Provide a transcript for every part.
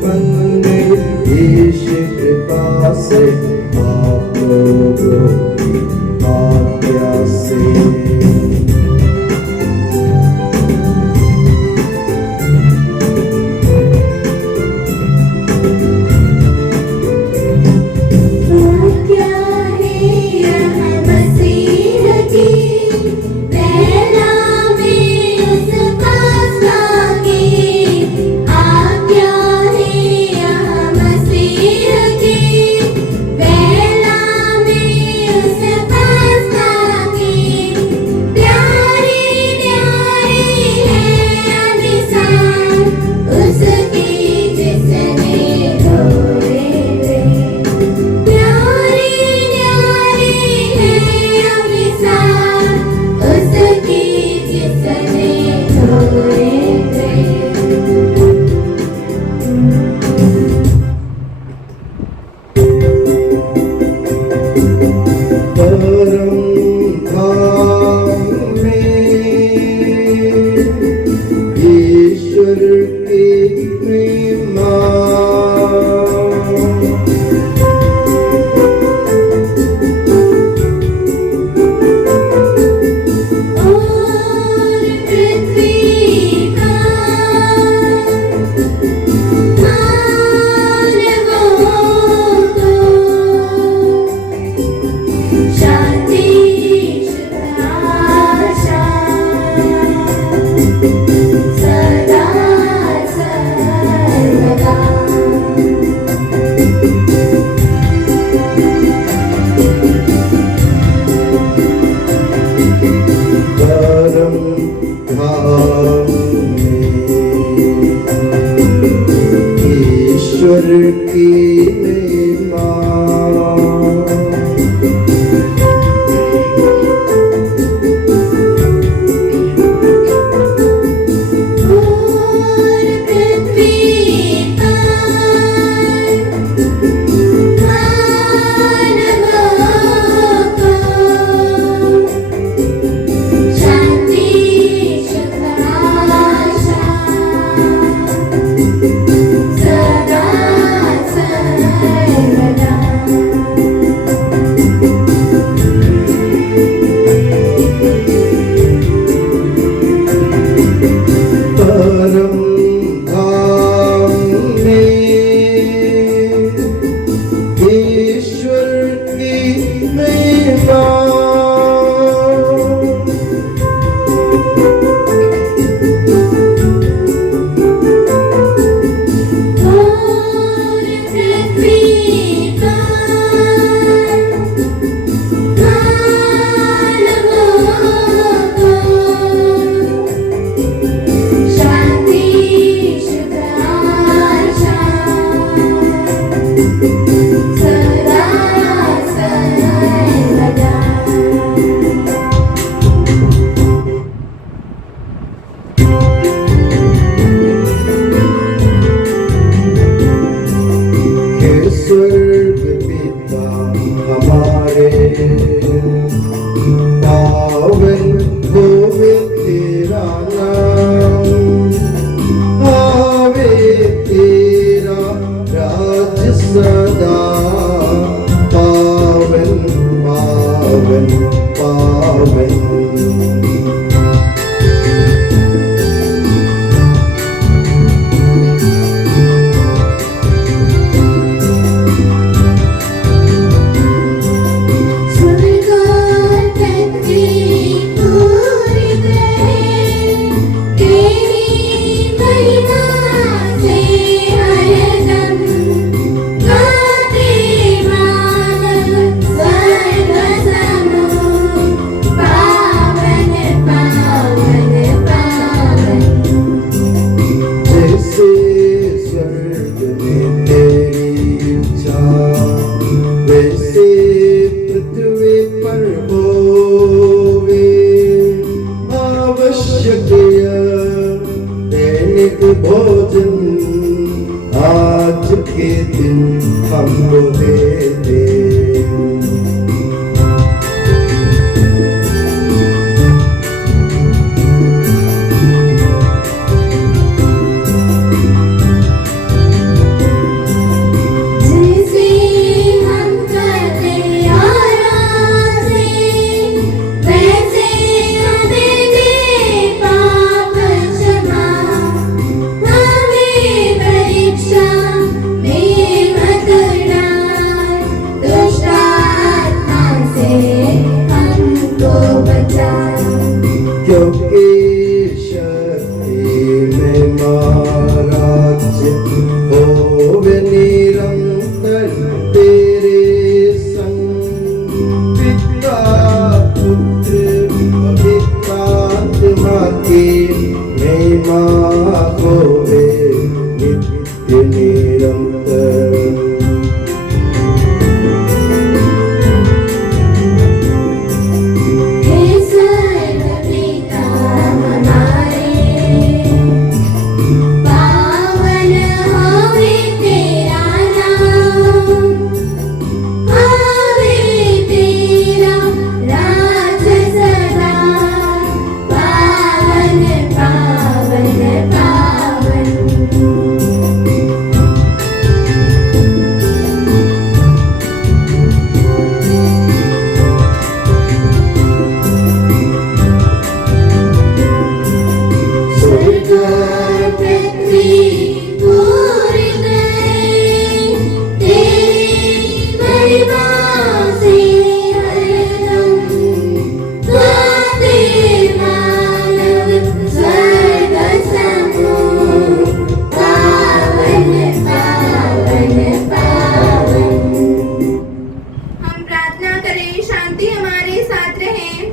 पन में ईश कृपा से आप लोगों की आज्ञा से ईश्वर की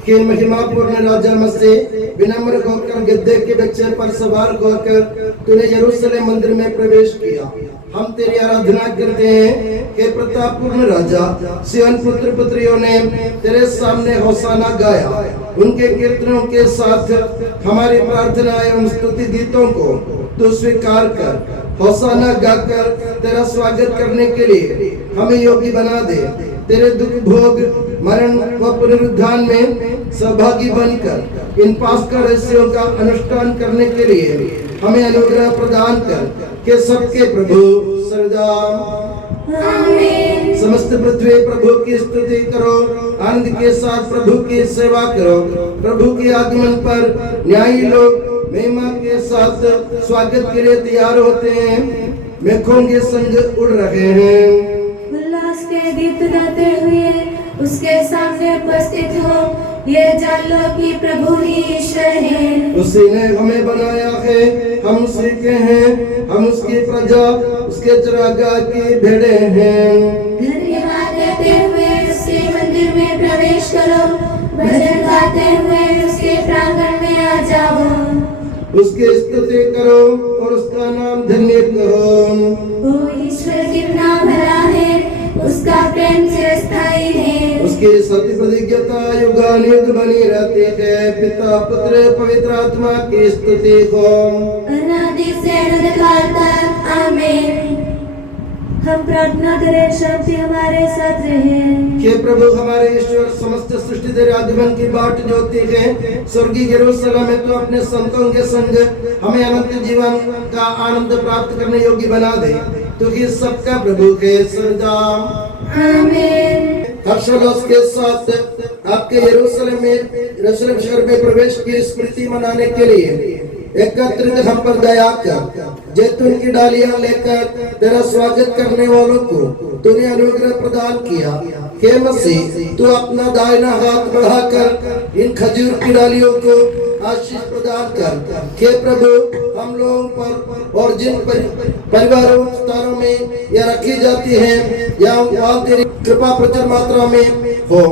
कि महिमापूर्ण राजा मसीह विनम्र होकर गद्दे के बच्चे पर सवार होकर तूने यरूशलेम मंदिर में प्रवेश किया। हम तेरी आराधना करते हैं कि प्रतापपूर्ण राजा सिय्योन पुत्र पुत्रियों ने तेरे सामने होसाना गाया। उनके कीर्तनों के साथ हमारी प्रार्थना एवं स्तुति गीतों को तू स्वीकार कर। होसाना गाकर तेरा स्वागत करने के लिए हमें योग्य बना दे। तेरे दुख भोग मरण व पुनरुत्थान में सहभागी बनकर इन पास्का रहस्यों का अनुष्ठान करने के लिए हमें अनुग्रह प्रदान कर के सबके प्रभु सर्वदा समस्त पृथ्वी प्रभु की स्तुति करो। आनंद के साथ प्रभु की सेवा करो। प्रभु के आगमन पर न्यायी लोग महिमा के साथ स्वागत के लिए तैयार होते हैं। मेघों के संग उड़ रहे हैं। उल्लास के गीत गाते हुए उसके सामने उपस्थित हो। ये जान लो कि प्रभु ही ईश्वर है। उसी ने हमें बनाया है, हम उसी के हैं, हम उसकी प्रजा, उसके चरागाह की भेड़ें हैं। धन्यवाद देते हुए उसके मंदिर में प्रवेश करो। भजन गाते हुए उसके प्रांगण में आ जाओ। उसकी स्तुति करो और उसका नाम धन्य करो। वो ईश्वर कितना भला है, उसका प्रेम चिरस्थायी है। उसकी सत्य प्रतिज्ञता युगानुयुग बनी रहती है। पिता पुत्र पवित्र आत्मा की स्तुति हो अनादि से अनंतकाल तक आमीन। हम प्रार्थना करें, शांति हमारे साथ रहे। कि प्रभु हमारे ईश्वर समस्त सृष्टि तेरे आगमन की बाट जोतती है। स्वर्गीय यरूशलेम में तो अपने संतों के संग हमें अनंत जीवन का आनंद प्राप्त करने योग्य बना दे। तो कि सबका प्रभु के सदा आमीन। हर्षोल्लास के साथ आपके यरूशलेम शहर में प्रवेश की स्मृति मनाने के लिए एकत्रित हम पर दया कर। जैतून की डालियां लेकर तेरा स्वागत करने वालों को तूने अनुग्रह प्रदान किया। हे मसीह, तू अपना दाहिना हाथ बढ़ाकर इन खजूर की डालियों को आशीष प्रदान कर। हे प्रभु, हम लोगों पर और जिन परिवारों स्थानों में यह रखी जाती है या वहाँ तेरी कृपा प्रचुर मात्रा में हो।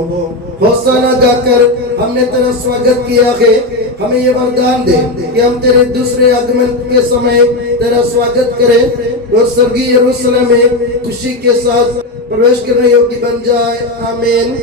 होसाना गाकर हमने तेरा स्वागत किया है। हमें ये वरदान दे कि हम तेरे दूसरे आगमन के समय तेरा स्वागत करें और स्वर्गीय यरूशलेम में खुशी के साथ प्रवेश करने योग्य बन जाए। आमीन।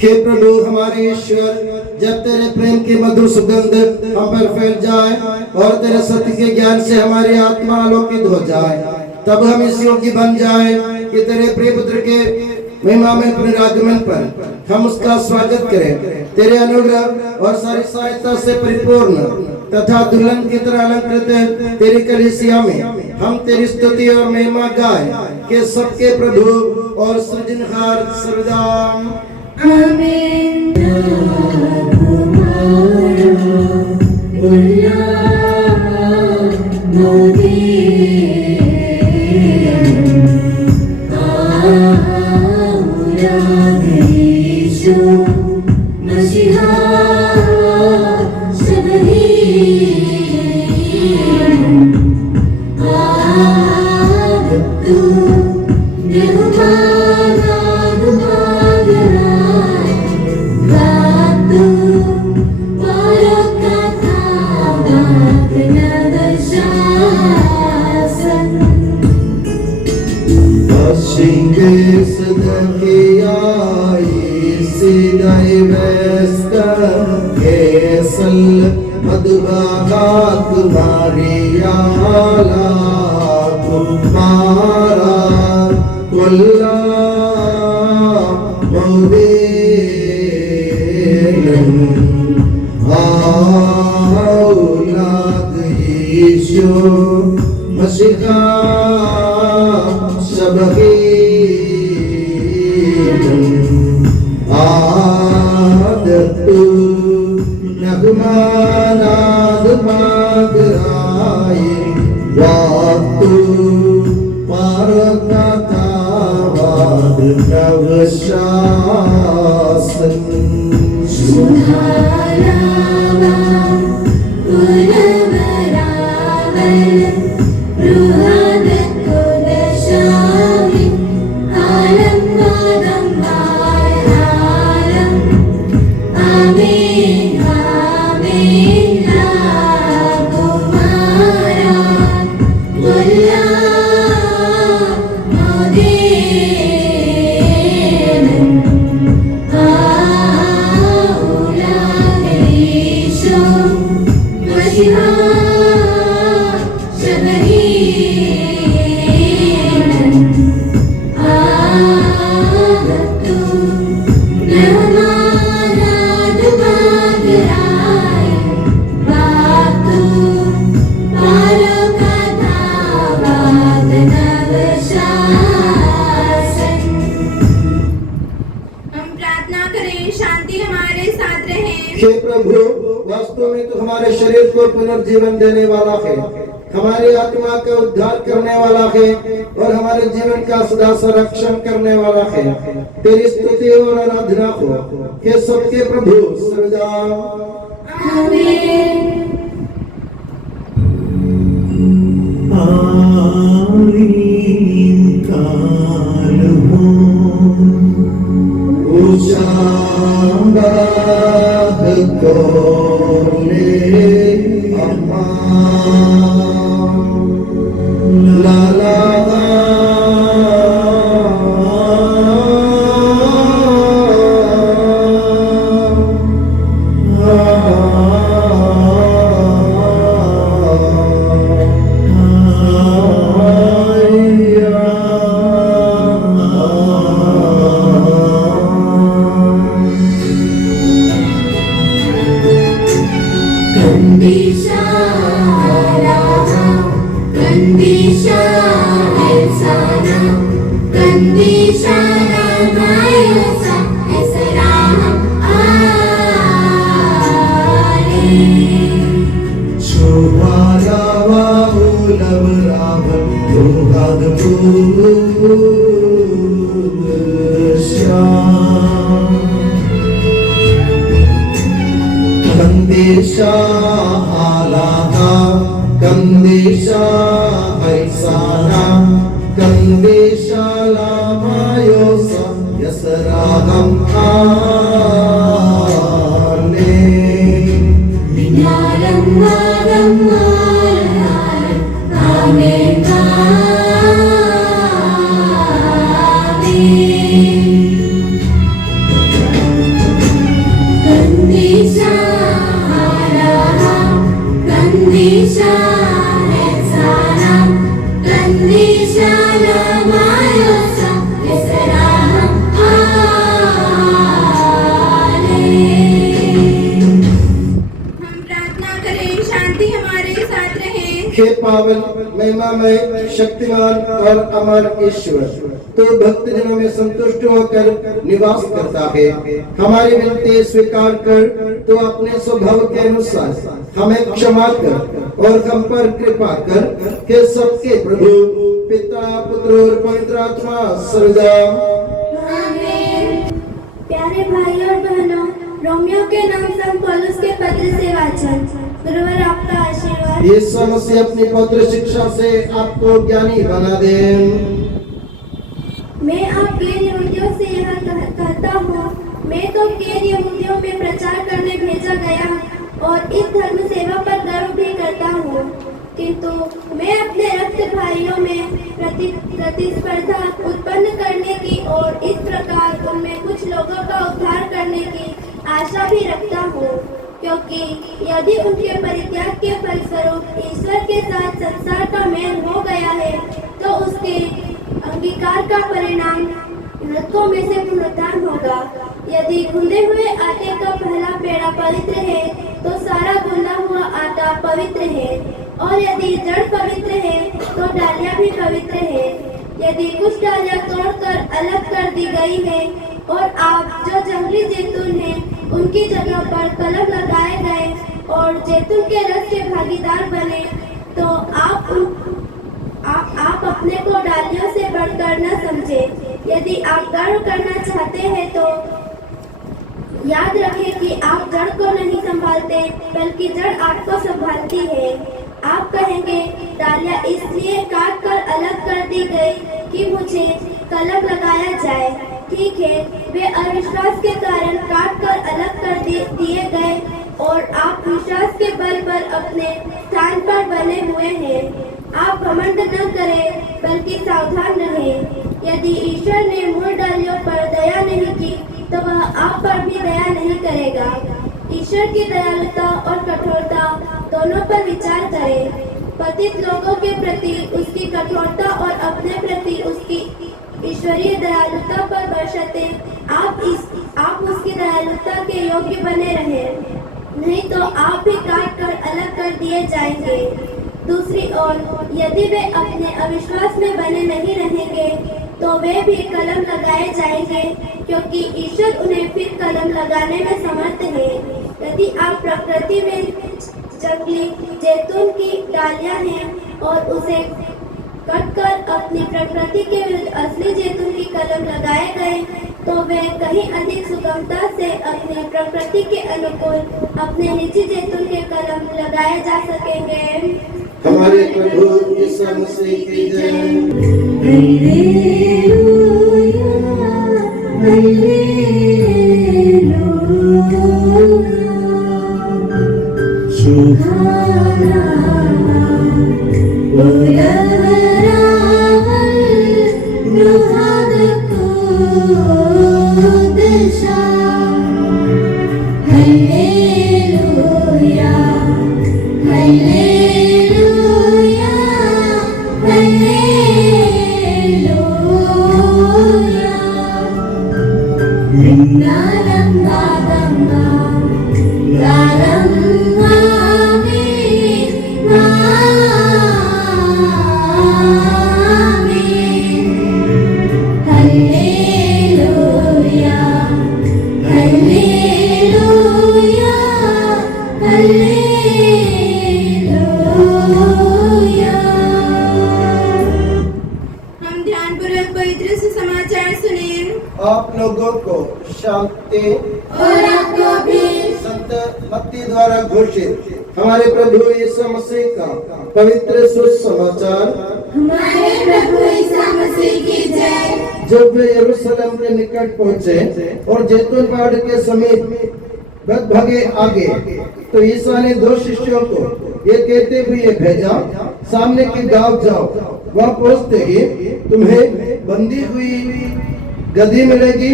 हे प्रभु हमारे ईश्वर, जब तेरे प्रेम की मधुर सुगंध हम पर फैल जाए और तेरे सत्य के ज्ञान से हमारी आत्मा आलोकित हो जाए, तब हम इस योग्य बन जाए कि तेरे प्रिय पुत्र के महिमा में पुनरागमन पर हम उसका स्वागत करें। तेरे अनुग्रह और सारी सहायता से परिपूर्ण तथा दुल्हन की तरह अलंकृत तेरी कलीसिया में हम तेरी स्तुति और महिमा गाए कि सबके प्रभु और सृजनहार सर्वदा आमीन। उल्लास पुनर्जीवन देने वाला है, हमारी आत्मा का उद्धार करने वाला है और हमारे जीवन का सदा संरक्षण करने वाला है। तेरी स्तुति और आराधना हो हे सबके प्रभु सदा। आमीन। शक्तिमान और अमर ईश्वर तो भक्त जनों में संतुष्ट होकर निवास करता है। हमारी विनती स्वीकार कर तो अपने स्वभाव के अनुसार हमें क्षमा कर और हम पर कृपा कर के सबके प्रभु पिता पुत्र और पवित्र आत्मा सर्वदा। प्यारे भाइयों और बहनों, रोमियो के नाम संत पौलुस के पत्र से वाचन। गुरुवर आपका आशीर्वाद। यीशु मसीह अपनी पवित्र शिक्षा से आपको ज्ञानी बना दे। मैं आप गैर यहूदियों से यह कहता हूँ, मैं तो गैर यहूदियों में प्रचार करने भेजा गया और इस धर्म सेवा पर गर्व भी करता हूँ, किंतु मैं अपने रक्त भाइयों में प्रतिस्पर्धा उत्पन्न करने की और इस प्रकार उनमें कुछ लोगों का उद्धार करने की आशा भी रखता हूँ, क्योंकि यदि उनके परित्याग के फलस्वरूप ईश्वर के साथ संसार का मेल हो गया है, तो उसके अंगीकार का परिणाम मृतकों में से पुनरुत्थान होगा। यदि गूंदे हुए आटे का पहला पेड़ा पवित्र है, तो सारा गूंदा हुआ आटा पवित्र है, और यदि जड़ पवित्र है, तो डालियां भी पवित्र है। यदि कुछ डालियां तोड़कर अलग कर दी गई है और आप जो जंगली जैतून हैं, उनकी जगह पर कलम लगाए गए और जैतून के रस के भागीदार बने, तो आप अपने को डालियों से बढ़कर न समझे। यदि आप गर्व करना चाहते हैं, तो याद रखें कि आप जड़ को नहीं संभालते, बल्कि जड़ आपको संभालती है। आप कहेंगे, डालियां इसलिए काट कर अलग कर दी गई कि मुझे कलम लगाया जाए। ठीक है, वे अविश्वास के कारण काट कर अलग कर दिए गए और आप विश्वास के बल पर अपने स्थान पर बने हुए हैं। आप घमंड न करें, बल्कि सावधान रहें। यदि ईश्वर ने मूल डालियों पर दया नहीं की, तो वह आप पर भी दया नहीं करेगा। ईश्वर की दयालुता और कठोरता दोनों पर विचार करें। पतित लोगों के प्रति उसकी कठोरता और अपने प्रति उसकी ईश्वरीय दयालुता पर बरसते आप उसकी दयालुता के योग्य बने रहें, नहीं तो आप भी काट कर अलग कर दिए जाएंगे। दूसरी ओर, यदि वे अपने अविश्वास में बने नहीं रहेंगे, तो वे भी कलम लगाए जाएंगे, क्योंकि ईश्वर उन्हें फिर कलम लगाने में समर्थ है। यदि आप प्रकृति में जंगली जैतून की डालियां हैं और उसे कटकर अपनी प्रकृति के विरुद्ध असली जैतून की कलम लगाए गए, तो वे कहीं अधिक सुगमता से अपनी प्रकृति के अनुकूल अपने निजी जैतून के कलम लगाए जा सकेंगे। हमारे प्रभु यीशु मसीह की जय। आप लोगों को शांति और आपको भी संत मत्ती द्वारा घोषित हमारे प्रभु यीशु मसीह का पवित्र सुसमाचार। हमारे प्रभु यीशु मसीह की जय। जब वे यरूशलेम के निकट पहुंचे और जैतून पहाड़ के समीप भागे आगे, तो ईसा ने 2 शिष्यों को ये कहते हुए भेजा, सामने के गांव जाओ, वहां पहुंचते ही तुम्हें बंधी हुई गधी मिलेगी,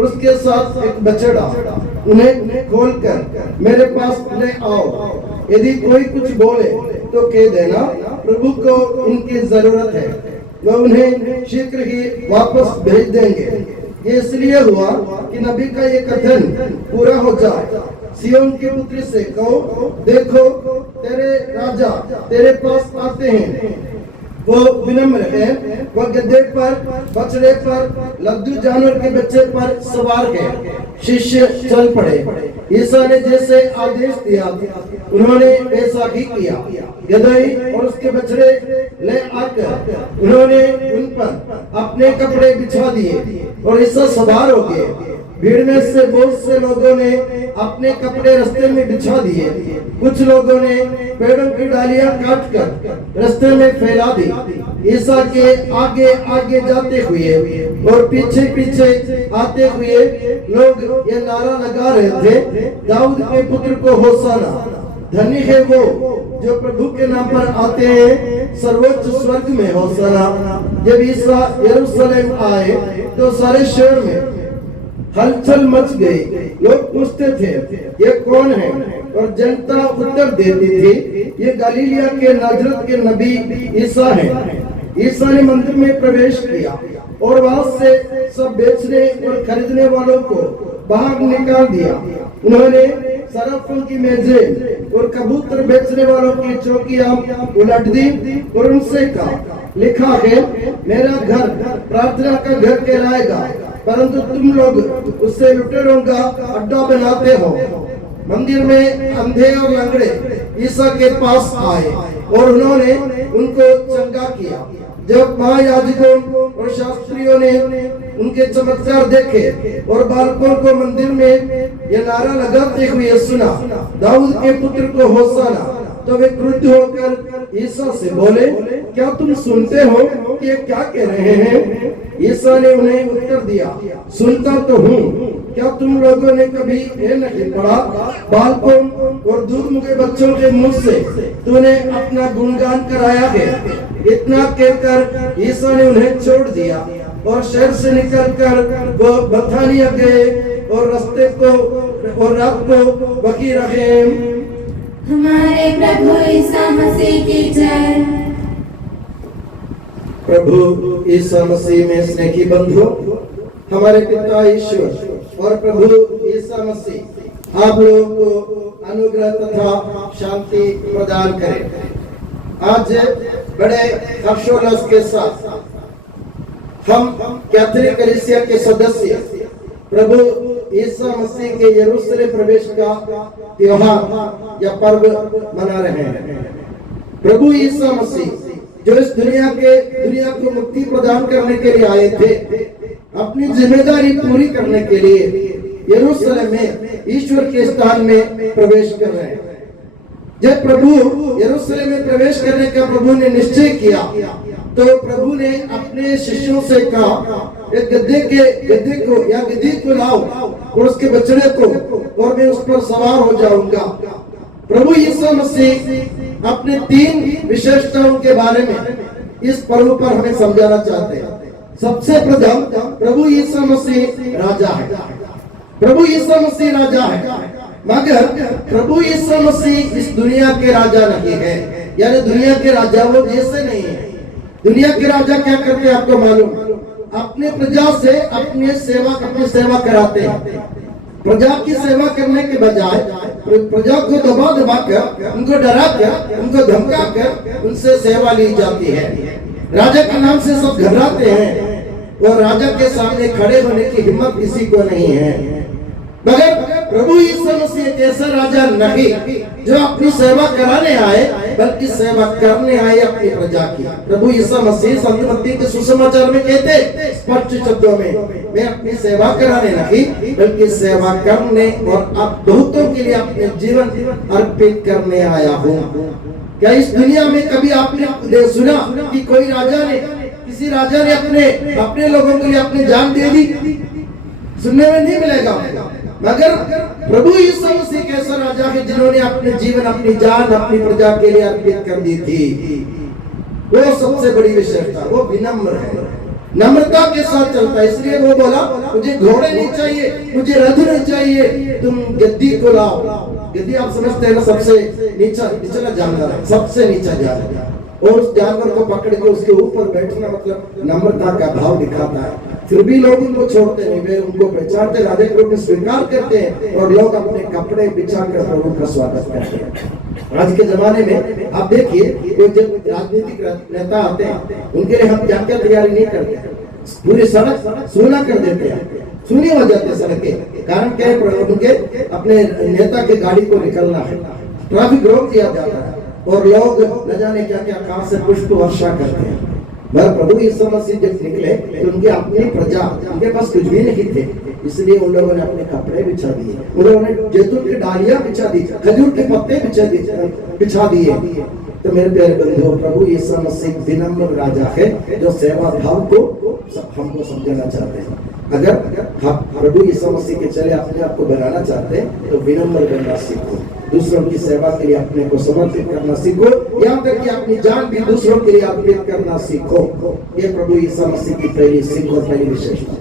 उसके साथ एक बछड़ा, उन्हें खोलकर मेरे पास ले आओ। यदि कोई कुछ बोले तो कह देना, प्रभु को उनकी जरूरत है, वह उन्हें शीघ्र ही वापस भेज देंगे। ये इसलिए हुआ कि नबी का ये कथन पूरा हो जाए, सियोन की पुत्री से कहो, देखो तेरे राजा तेरे पास आते हैं, वो विनम्र है, वह गधे पर, बछड़े पर, लद्दू जानवर के बच्चे पर सवार है। शिष्य चल पड़े। ईसा ने जैसे आदेश दिया उन्होंने ऐसा ही किया। गदही और उसके बछड़े ले आकर उन्होंने उन पर अपने कपड़े बिछा दिए और ईसा सवार हो गए। भीड़ में से बहुत से लोगों ने अपने कपड़े रास्ते में बिछा दिए। कुछ लोगों ने पेड़ों की डालियां काटकर रास्ते में फैला दी। ईसा के आगे आगे जाते हुए और पीछे पीछे आते हुए लोग ये नारा लगा रहे थे, दाऊद के पुत्र को होशाना, धन्य है वो जो प्रभु के नाम पर आते हैं, सर्वोच्च स्वर्ग में होशाना। जब ईसा यरूशलेम आए तो सारे शहर में हलचल मच गई। लोग पूछते थे ये कौन है, और जनता उत्तर देती थी ये गलीलिया के नाजरत के नबी ईसा है। ईसा ने मंदिर में प्रवेश किया और वहां से सब बेचने और खरीदने वालों को बाहर निकाल दिया। उन्होंने सराफों की मेजें और कबूतर बेचने वालों की चौकियां उलट दी और उनसे कहा, लिखा है मेरा घर प्रार्थना का घर कहलाएगा, परंतु तुम लोग उससे लुटेरों का अड्डा बनाते हो। मंदिर में अंधे और लंगड़े ईसा के पास आए और उन्होंने उनको चंगा किया। जब महायाजकों और शास्त्रियों ने उनके चमत्कार देखे और बालकों को मंदिर में ये नारा लगाते हुए सुना, दाऊद के पुत्र को होशाना, तो वे क्रुद्ध होकर ईसा से बोले, क्या तुम सुनते हो कि ये क्या कह रहे हैं? ईसा ने उन्हें उत्तर दिया, सुनता तो हूँ। क्या तुम लोगों ने कभी ये नहीं पढ़ा, बालकों और दूध मुखे बच्चों के मुंह से तूने अपना गुणगान कराया है। इतना कहकर ईसा ने उन्हें छोड़ दिया और शहर से निकलकर वो बथानिया गए और रास्ते को और रात को बकी रहे। हमारे प्रभु ईसा मसीह की जय। प्रभु ईसा मसीह में स्नेही बंधुओं, हमारे पिता ईश्वर और प्रभु ईसा मसीह आप लोगों को अनुग्रह तथा शांति प्रदान करें। आज बड़े हर्षोल्लास के साथ हम कैथोलिक कलीसिया के सदस्य प्रभु ईसा मसीह के यरूशलेम प्रवेश का त्योहार या पर्व मना रहे हैं। प्रभु ईसा मसीह जो इस दुनिया को मुक्ति प्रदान करने के लिए आए थे, अपनी जिम्मेदारी पूरी करने के लिए यरूशलेम में ईश्वर के स्थान में प्रवेश कर रहे हैं। जब प्रभु यरूशलेम में प्रवेश करने का प्रभु ने निश्चय किया तो प्रभु ने अपने शिष्यों से कहा, एक गधे को लाओ और उसके बछड़े को, और मैं उस पर सवार हो जाऊंगा। प्रभु यीशु मसीह अपने 3 विशेषताओं के बारे में इस पर्व पर हमें समझाना चाहते हैं। सबसे प्रथम, प्रभु यीशु मसीह राजा है। प्रभु यीशु मसीह राजा है, मगर प्रभु यीशु मसीह इस दुनिया के राजा नहीं है, यानी दुनिया के राजा वो जैसे नहीं है। दुनिया के राजा क्या करते हैं आपको मालूम? अपने प्रजा से अपनी सेवा कराते हैं। प्रजा की सेवा करने के बजाय प्रजा को दबा कर, उनको डरा कर, उनको धमका कर उनसे सेवा ली जाती है। राजा के नाम से सब घबराते हैं और राजा के सामने खड़े होने की हिम्मत किसी को नहीं है। मगर प्रभु यीशु मसीह एक ऐसा राजा नहीं जो अपनी सेवा कराने आए, बल्कि सेवा करने आए अपनी प्रजा की। प्रभु यीशु मसीह संत मत्ती के सुसमाचार में कहते स्पष्ट शब्दों में, मैं अपनी सेवा कराने नहीं बल्कि सेवा करने और आप बहुतों के लिए अपने जीवन अर्पित करने आया हूँ। क्या इस दुनिया में कभी आपने सुना कि कोई राजा ने, किसी राजा ने अपने लोगों के लिए अपनी जान दे दी? सुनने में नहीं मिलेगा। मगर प्रभु यीशु मसीह कैसा राजा है जिन्होंने अपने जीवन, अपनी जान अपनी प्रजा के लिए अर्पित कर दी थी। वो सबसे बड़ी विशेषता, वो विनम्र है, नम्रता के साथ चलता है। इसलिए वो बोला, मुझे घोड़े नहीं चाहिए, मुझे रथ नहीं चाहिए, तुम गद्दी को लाओ। गद्दी आप समझते हैं ना, सबसे निचला जानवर है, सबसे नीचा जानवर, और उस जानवर को पकड़ के उसके ऊपर बैठना मतलब नम्रता का भाव दिखाता है। फिर भी लोग उनको छोड़ते नहीं, वे उनको पहचानते, राजा के रूप में स्वीकार करते हैं और लोग अपने कपड़े बिछाकर प्रभु का स्वागत करते हैं। आज के जमाने में आप देखिए, कोई जब राजनीतिक नेता आते हैं उनके लिए हम क्या क्या तैयारी नहीं करते, पूरी सड़क सूना कर देते हैं, सुनी हो जाते हैं सड़कें। कारण क्या है? उनके अपने नेता के गाड़ी को निकलना है, ट्रैफिक रोक दिया जाता है और लोग न जाने क्या क्या कहां से पुष्प वर्षा करते हैं। मगर प्रभु यीशु मसीह जब निकले तो उनके अपनी प्रजा, उनके पास कुछ भी नहीं थे, इसलिए उन लोगों ने अपने कपड़े बिछा दिए, उन्होंने जैतून की डालियां बिछा दी, खजूर के पत्ते बिछा दिए। तो मेरे प्यारे बंधुओं, प्रभु यीशु मसीह विनम्र राजा है जो सेवा भाव को हमको समझाना चाहते हैं। अगर हम प्रभु यीशु मसीह के चले अपने आप को बनाना चाहते हैं तो विनम्र बनना सीखो, दूसरों की सेवा के लिए अपने को समर्पित करना सीखो, यहाँ तक कि अपनी जान भी दूसरों के लिए अर्पित करना सीखो। ये प्रभु यीशु मसीह की पहली सीख और पहली विशेषता।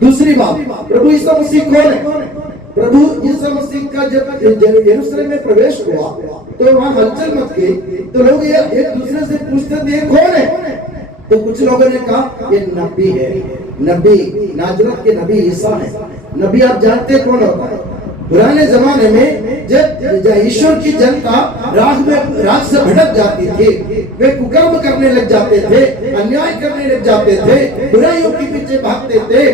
दूसरी बात, प्रभु यीशु मसीह कौन है? प्रभु यीशु मसीह का जब यरूशलेम में प्रवेश हुआ तो वहाँ हलचल मच गई, तो लोग ये एक दूसरे से पूछते थे कौन है? तो कुछ लोगों ने कहा ये नबी है, नबी नाजरत के नबी ईसा है। नबी आप जानते कौन होता है? पुराने जमाने में जब ईश्वर की जनता राज से भटक जाती थी, वे कुकर्म करने लग जाते थे, अन्याय करने लग जाते थे, बुराइयों के पीछे भागते थे,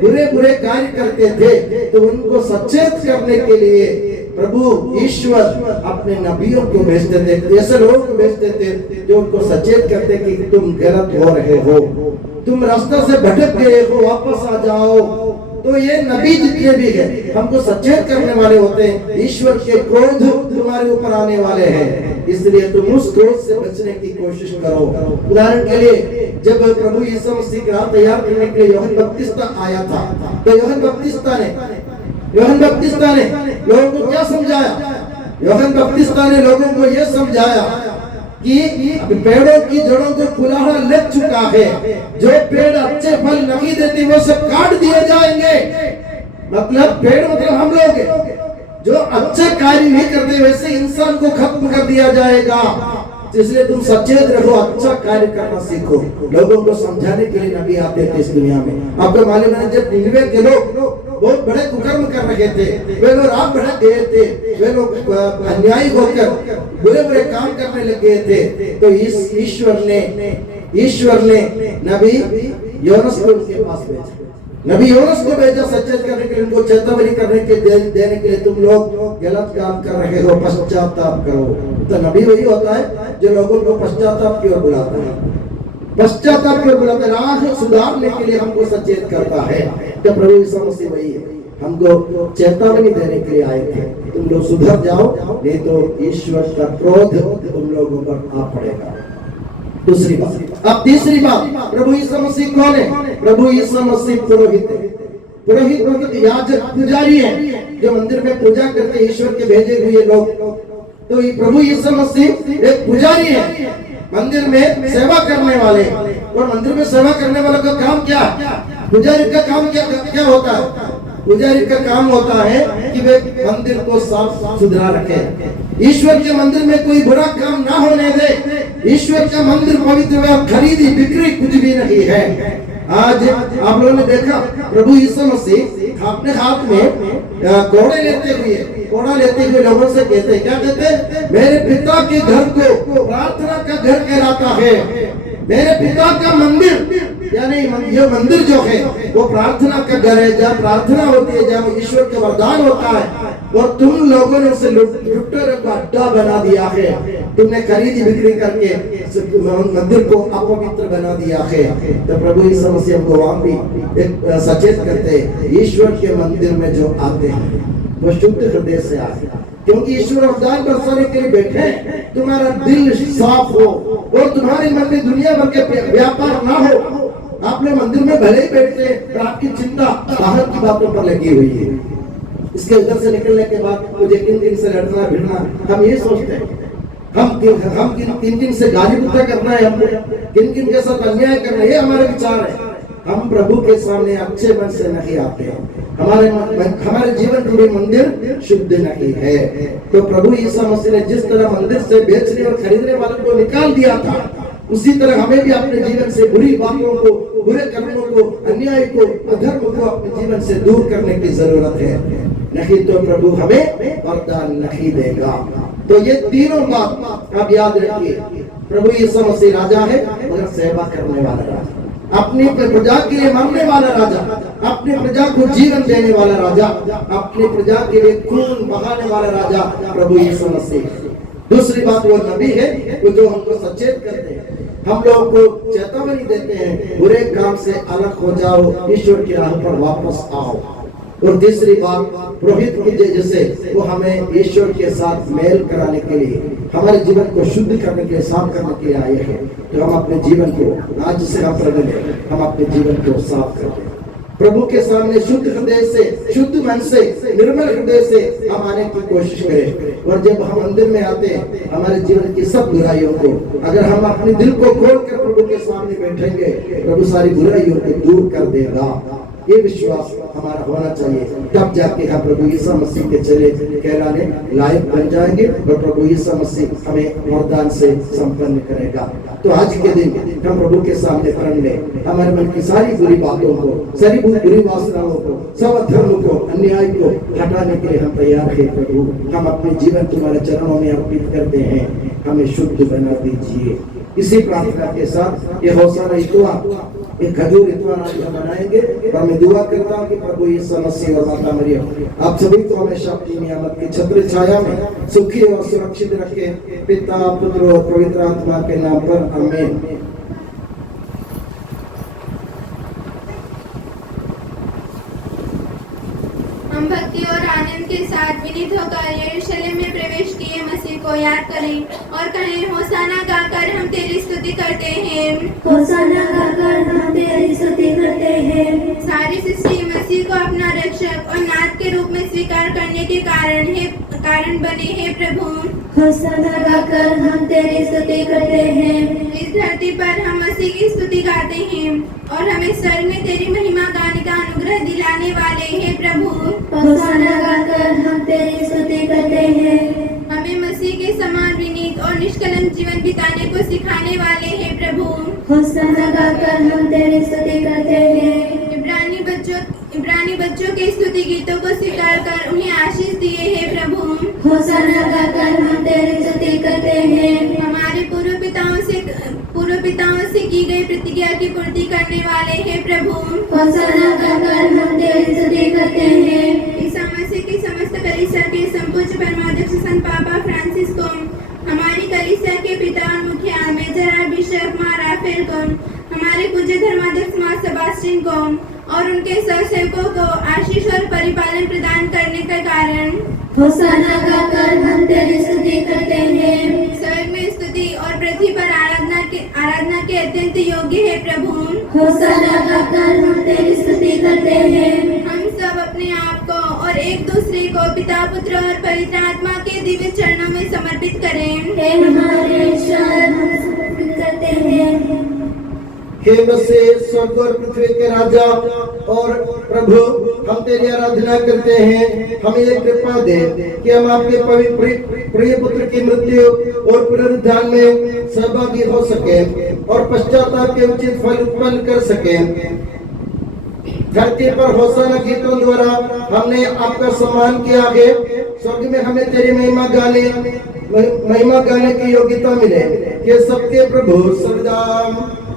बुरे बुरे कार्य करते थे, तो उनको सचेत करने के लिए प्रभु ईश्वर अपने नबियों को भेजते थे, ऐसे लोगों को भेजते थे जो उनको सचेत करते कि तुम गलत हो रहे हो, तुम रास्ता से भटक गए हो, वापस आ जाओ। तो ये नबी जितने भी हैं हमको सचेत करने वाले होते हैं, ईश्वर के क्रोध तुम्हारे ऊपर आने वाले हैं, इसलिए तुम उस क्रोध से बचने की कोशिश करो। उदाहरण के लिए जब प्रभु यीशु मसीह का तैयार करने के लिए यूहन्ना बपतिस्ता आया था, तो यूहन्ना बपतिस्ता ने लोगों को क्या समझाया? यूहन्ना बपतिस्ता ने लोगों को यह समझाया कि पेड़ों की जड़ों को कुल्हाड़ा लग चुका है, जो पेड़ अच्छे फल नहीं देते वो सब काट दिए जाएंगे। मतलब पेड़ मतलब हम लोग जो अच्छे कार्य नहीं करते वैसे इंसान को खत्म कर दिया जाएगा। इसलिए तुम सचेत रहो, अच्छा कार्य करना सीखो। लोगों को समझाने के लिए नबी आते थे इस दुनिया में। आपको मालूम है जब निनवे के लोग बहुत बड़े कुकर्म कर रहे थे, वे लोग रात भटक गए थे, वे लोग अन्यायी होकर बुरे बुरे काम करने लग गए थे, तो इस ईश्वर ने नबी योनस को उनके पास भेजा। नबी योनस को भेजा सचेत करने के लिए, उनको चेतावनी करने के देने के लिए, तुम लोग गलत काम कर रहे हो, पश्चाताप करो। तो नबी वही होता है जो लोगों को पश्चाताप की ओर बुलाता है, पश्चाताप की ओर बुलाता है, राह सुधारने के लिए हमको सचेत करता है। तो प्रभु यीशु मसीह वही है, हमको चेतावनी देने के लिए आए थे, तुम लोग सुधर जाओ, नहीं तो ईश्वर का क्रोध तुम लोगों पर आ पड़ेगा। दूसरी बात। अब तीसरी बात, प्रभु यीशु मसीह कौन है? प्रभु यीशु मसीह पुरोहित है। पुरोहित मतलब याजक, पुजारी है जो मंदिर में पूजा करते ईश्वर के भेजे हुए लोग। तो ये प्रभु यीशु मसीह एक पुजारी है, मंदिर में सेवा करने वाले। और मंदिर में सेवा करने वालों का काम क्या है? पुजारी का काम क्या होता है? पुजारी का काम होता है कि वे मंदिर को साफ सुथरा रखें, ईश्वर के मंदिर में कोई बुरा काम ना होने दे। ईश्वर का मंदिर पवित्र व खरीदी बिक्री कुछ भी नहीं है। आज आप लोगों ने देखा प्रभु यीशु मसीह अपने हाथ में कोड़ा लेते हुए लोगों से कहते हैं, क्या कहते हैं? मेरे पिता के घर को प्रार्थना का घर कहलाता है, मेरे पिता का मंदिर, यानी ये मंदिर जो है वो प्रार्थना का घर है, जहाँ प्रार्थना होती है, जहाँ ईश्वर का वरदान होता है। और तुम लोगों ने उसे लुटेरों का अड्डा बना दिया है, तुमने खरीदी बिक्री करके मंदिर को अपवित्र बना दिया है। तो प्रभु यीशु मसीह हमको वहाँ भी एक सचेत करते हैं, ईश्वर के मंदिर में जो आते हैं वो शुद्ध हृदय से आते हैं, क्योंकि ईश्वर वरदान बरसाने के लिए बैठे। तुम्हारा दिल साफ हो और तुम्हारे मन में दुनिया भर के व्यापार ना हो। आप लोग मंदिर में भले ही बैठते हैं पर आपकी चिंता बाहर की बातों पर लगी हुई है। इसके उधर से निकलने के बाद मुझे किन से लड़ना भिड़ना, हम ये सोचते हैं, हम किन से गाली गुस्सा करना है, हमको किन के साथ अन्याय करना है, ये हमारे विचार है। हम प्रभु के सामने अच्छे मन से नहीं आते हैं, हमारे जीवन रूपी मंदिर शुद्ध नहीं है। तो प्रभु यीशु मसीह ने जिस तरह मंदिर से बेचने और खरीदने वालों को निकाल दिया था, उसी तरह हमें भी अपने जीवन से बुरी बातों को, बुरे कर्मों को, अन्याय को, अधर्म को अपने जीवन से दूर करने की जरूरत है, नहीं तो प्रभु हमें वरदान नहीं देगा। तो ये तीनों बात आप याद रखिए। प्रभु यीशु मसीह राजा है मगर सेवा करने वाला राजा, अपनी प्रजा के लिए मरने वाला राजा, अपनी प्रजा को जीवन देने वाला राजा, अपनी प्रजा के लिए खून बहाने वाला राजा प्रभु यीशु मसीह। दूसरी बात वो नबी है वो जो हमको सचेत करते हैं, हम लोग को चेतावनी देते हैं बुरे काम से अलग हो जाओ, ईश्वर की राह पर वापस आओ। और तीसरी बात पुरोहित की जैसे वो हमें ईश्वर के साथ मेल कराने के लिए, हमारे जीवन को शुद्ध करने के लिए, साफ करने के लिए आए हैं। तो हम अपने जीवन को आज से हम हम अपने जीवन को साफ करते हैं प्रभु के सामने, शुद्ध हृदय से, शुद्ध मन से, निर्मल हृदय से हम आने की कोशिश करें। और जब हम मंदिर में आते हैं हमारे जीवन की सब बुराइयों को अगर हम अपने दिल को खोलकर प्रभु के सामने बैठेंगे, प्रभु सारी बुराइयों को दूर कर देगा। ये विश्वास हमारा होना चाहिए, तब जाके हम प्रभु यीशु मसीह के चेले कहलाने लायक बन जाएंगे और प्रभु यीशु मसीह हमें वरदान से संपन्न करेगा। तो आज के दिन हम प्रभु के सामने प्रण लें, हमारे मन की सारी बुरी बातों को, सारी बुरी वासनाओं को, सब अधर्म को, अन्याय को हटाने के लिए हम तैयार हैं। प्रभु हम अपने जीवन तुम्हारे चरणों में अर्पित करते हैं, हमें शुद्ध बना दीजिए। इसी प्रार्थना के साथ ये होसाना इतवार, एक खजूर इतवार आज हम मनाएंगे। और मैं दुआ करता हूँ कि प्रभु यीशु मसीह और माता मरियम आप सभी को हमेशा अपनी नियामत की छत्र छाया में सुखी और सुरक्षित रखे, पिता पुत्र और पवित्र आत्मा के नाम पर आमीन। हम भक्ति और आनंद के साथ विनीत होकर यरूशलेम में प्रवेश किए मसीह को याद करें और कहें, होसाना गाकर हम तेरी स्तुति करते हैं, होसाना गाकर हम तेरी स्तुति करते हैं। सारी सृष्टि मसीह को अपना रक्षक और नाथ के रूप में स्वीकार करने के कारण बने हैं। प्रभु होसाना गाकर हम तेरी स्तुति करते हैं। इस धरती पर हम मसीह की स्तुति गाते हैं और हमें स्वर्ग में तेरी महिमा गाने का अनुग्रह दिलाने वाले हैं। प्रभु होसाना गाकर हम तेरी स्तुति करते हैं। हमें मसीह के समान विनीत और निष्कलंक जीवन बिताने को सिखाने वाले हैं। प्रभु होसाना गाकर हम तेरी स्तुति करते हैं। इब्रानी बच्चों के स्तुति गीतों को स्वीकार कर उन्हें आशीष दिए हैं। प्रभु होसाना गाकर हम तेरी स्तुति करते हैं। हमारे पूर्व पिताओं से की गई प्रतिज्ञा की पूर्ति करने वाले हैं। प्रभु होसाना गाकर हम तेरी स्तुति करते हैं। ईसा मसीह की समस्त कलीसिया के संपूज्य परमाध्यक्ष संत पापा फ्रांसिस को, हमारी कलीसिया के पिता और मुखिया मेजर बिशप मां राफेल को, हमारे पूज्य धर्माध्यक्ष मां सेबास्टिन को और उनके सहसेवकों को आशीष और परिपालन प्रदान करने के कारण होसाना गाकर हम तेरी स्तुति करते हैं। स्वर्ग में स्तुति और पृथ्वी पर आराधना के अत्यंत योग्य है। प्रभु होसाना गाकर हम तेरी स्तुति करते हैं। हम सब अपने आप को और एक दूसरे को पिता पुत्र और पवित्र आत्मा के दिव्य चरणों में समर्पित करें। हे हमारे ईश्वर, हम समर्पित करते हैं। हे मसीह स्वर्ग और पृथ्वी के राजा और प्रभु, हम तेरी आराधना करते हैं। हमें ये कृपा दे कि हम आपके पवित्र प्रिय पुत्र की मृत्यु और पुनरुत्थान में सहभागी हो सके और पश्चाताप के उचित फल उत्पन्न कर सके। धरती पर होसाना गीतों द्वारा हमने आपका सम्मान किया है, स्वर्ग में हमें तेरी महिमा गाने की योग्यता मिले कि सबके प्रभु सदा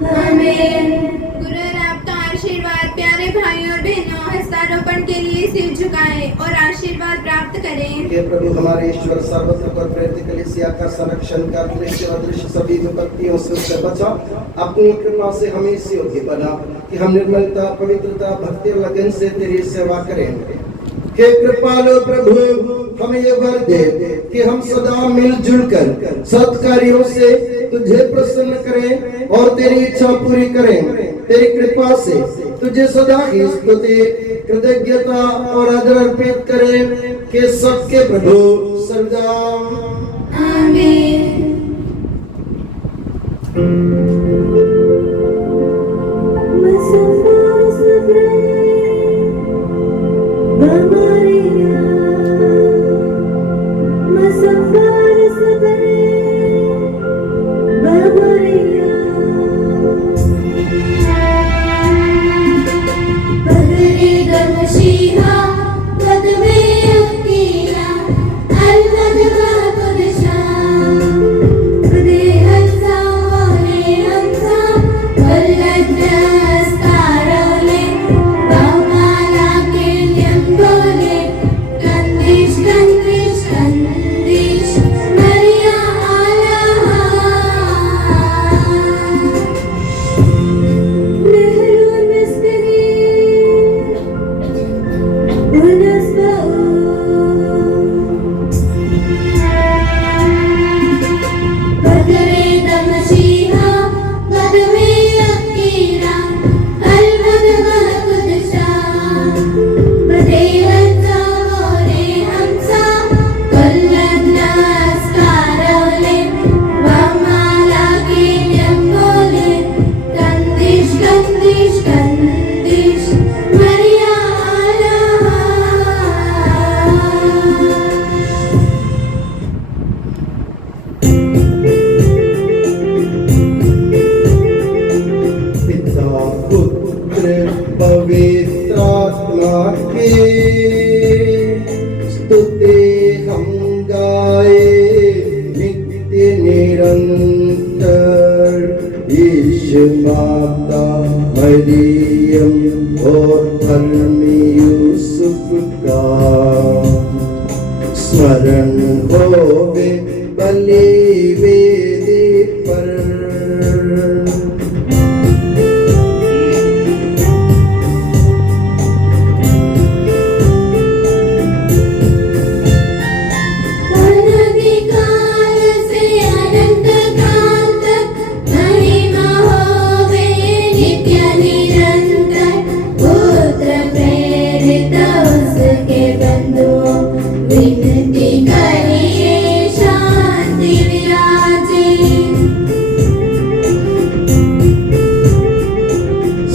आमीन। गुरु और आपका आशीर्वाद प्यारे भाइयों और बहनों हस्तारोपण के लिए सिर झुकाएं और आशीर्वाद प्राप्त करें। हे प्रभु हमारे ईश्वर, सर्वत्र पर प्रेरित कलीसिया का संरक्षण कर, दृश्य अदृश्य सभी विपत्तियों से उससे बचा। अपनी कृपा से हमें इस योग्य बना कि हम निर्मलता, पवित्रता, भक्ति और लगन से तेरी सेवा करें। हे कृपालु प्रभु, हमें ये वर दे कि हम सदा मिलजुल कर सत्कार्यों से तुझे प्रसन्न करें और तेरी इच्छा पूरी करें। तेरी कृपा से तुझे सदा ही स्तुति, कृतज्ञता और आदर अर्पित करें कि सबके प्रभु सदा आमीन। Maria यीशु माता मरियम और धर्मी यूसुफ का स्मरण होवे बलि वेदी पर।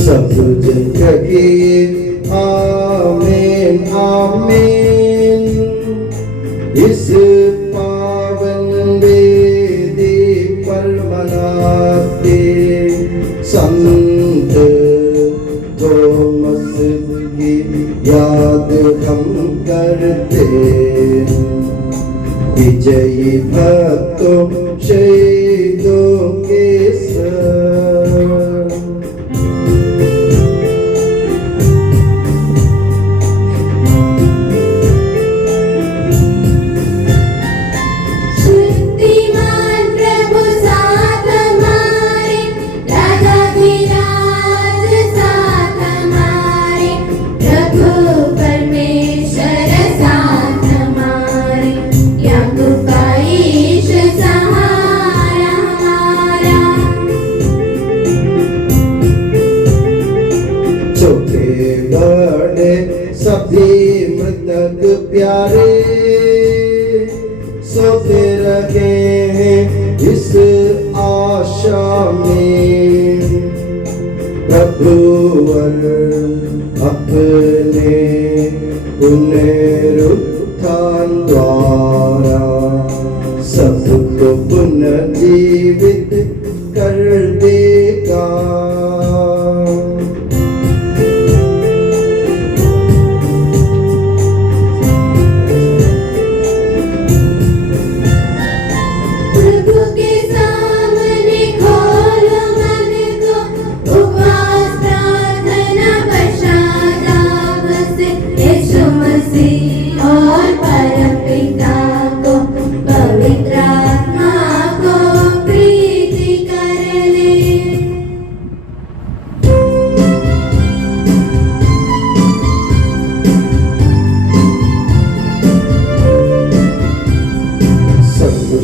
सब जन कहिए आमीन आमीन। इस पावन वेदी पर मनाते संत थोमस की याद हम करते। विजयी भक्तों शहीदों के संग सभी मृतक प्यारे सोते रहे हैं इस आशा में। प्रभुवर अपने पुनरुत्थान द्वारा सबको पुनर्जीवित कर देगा।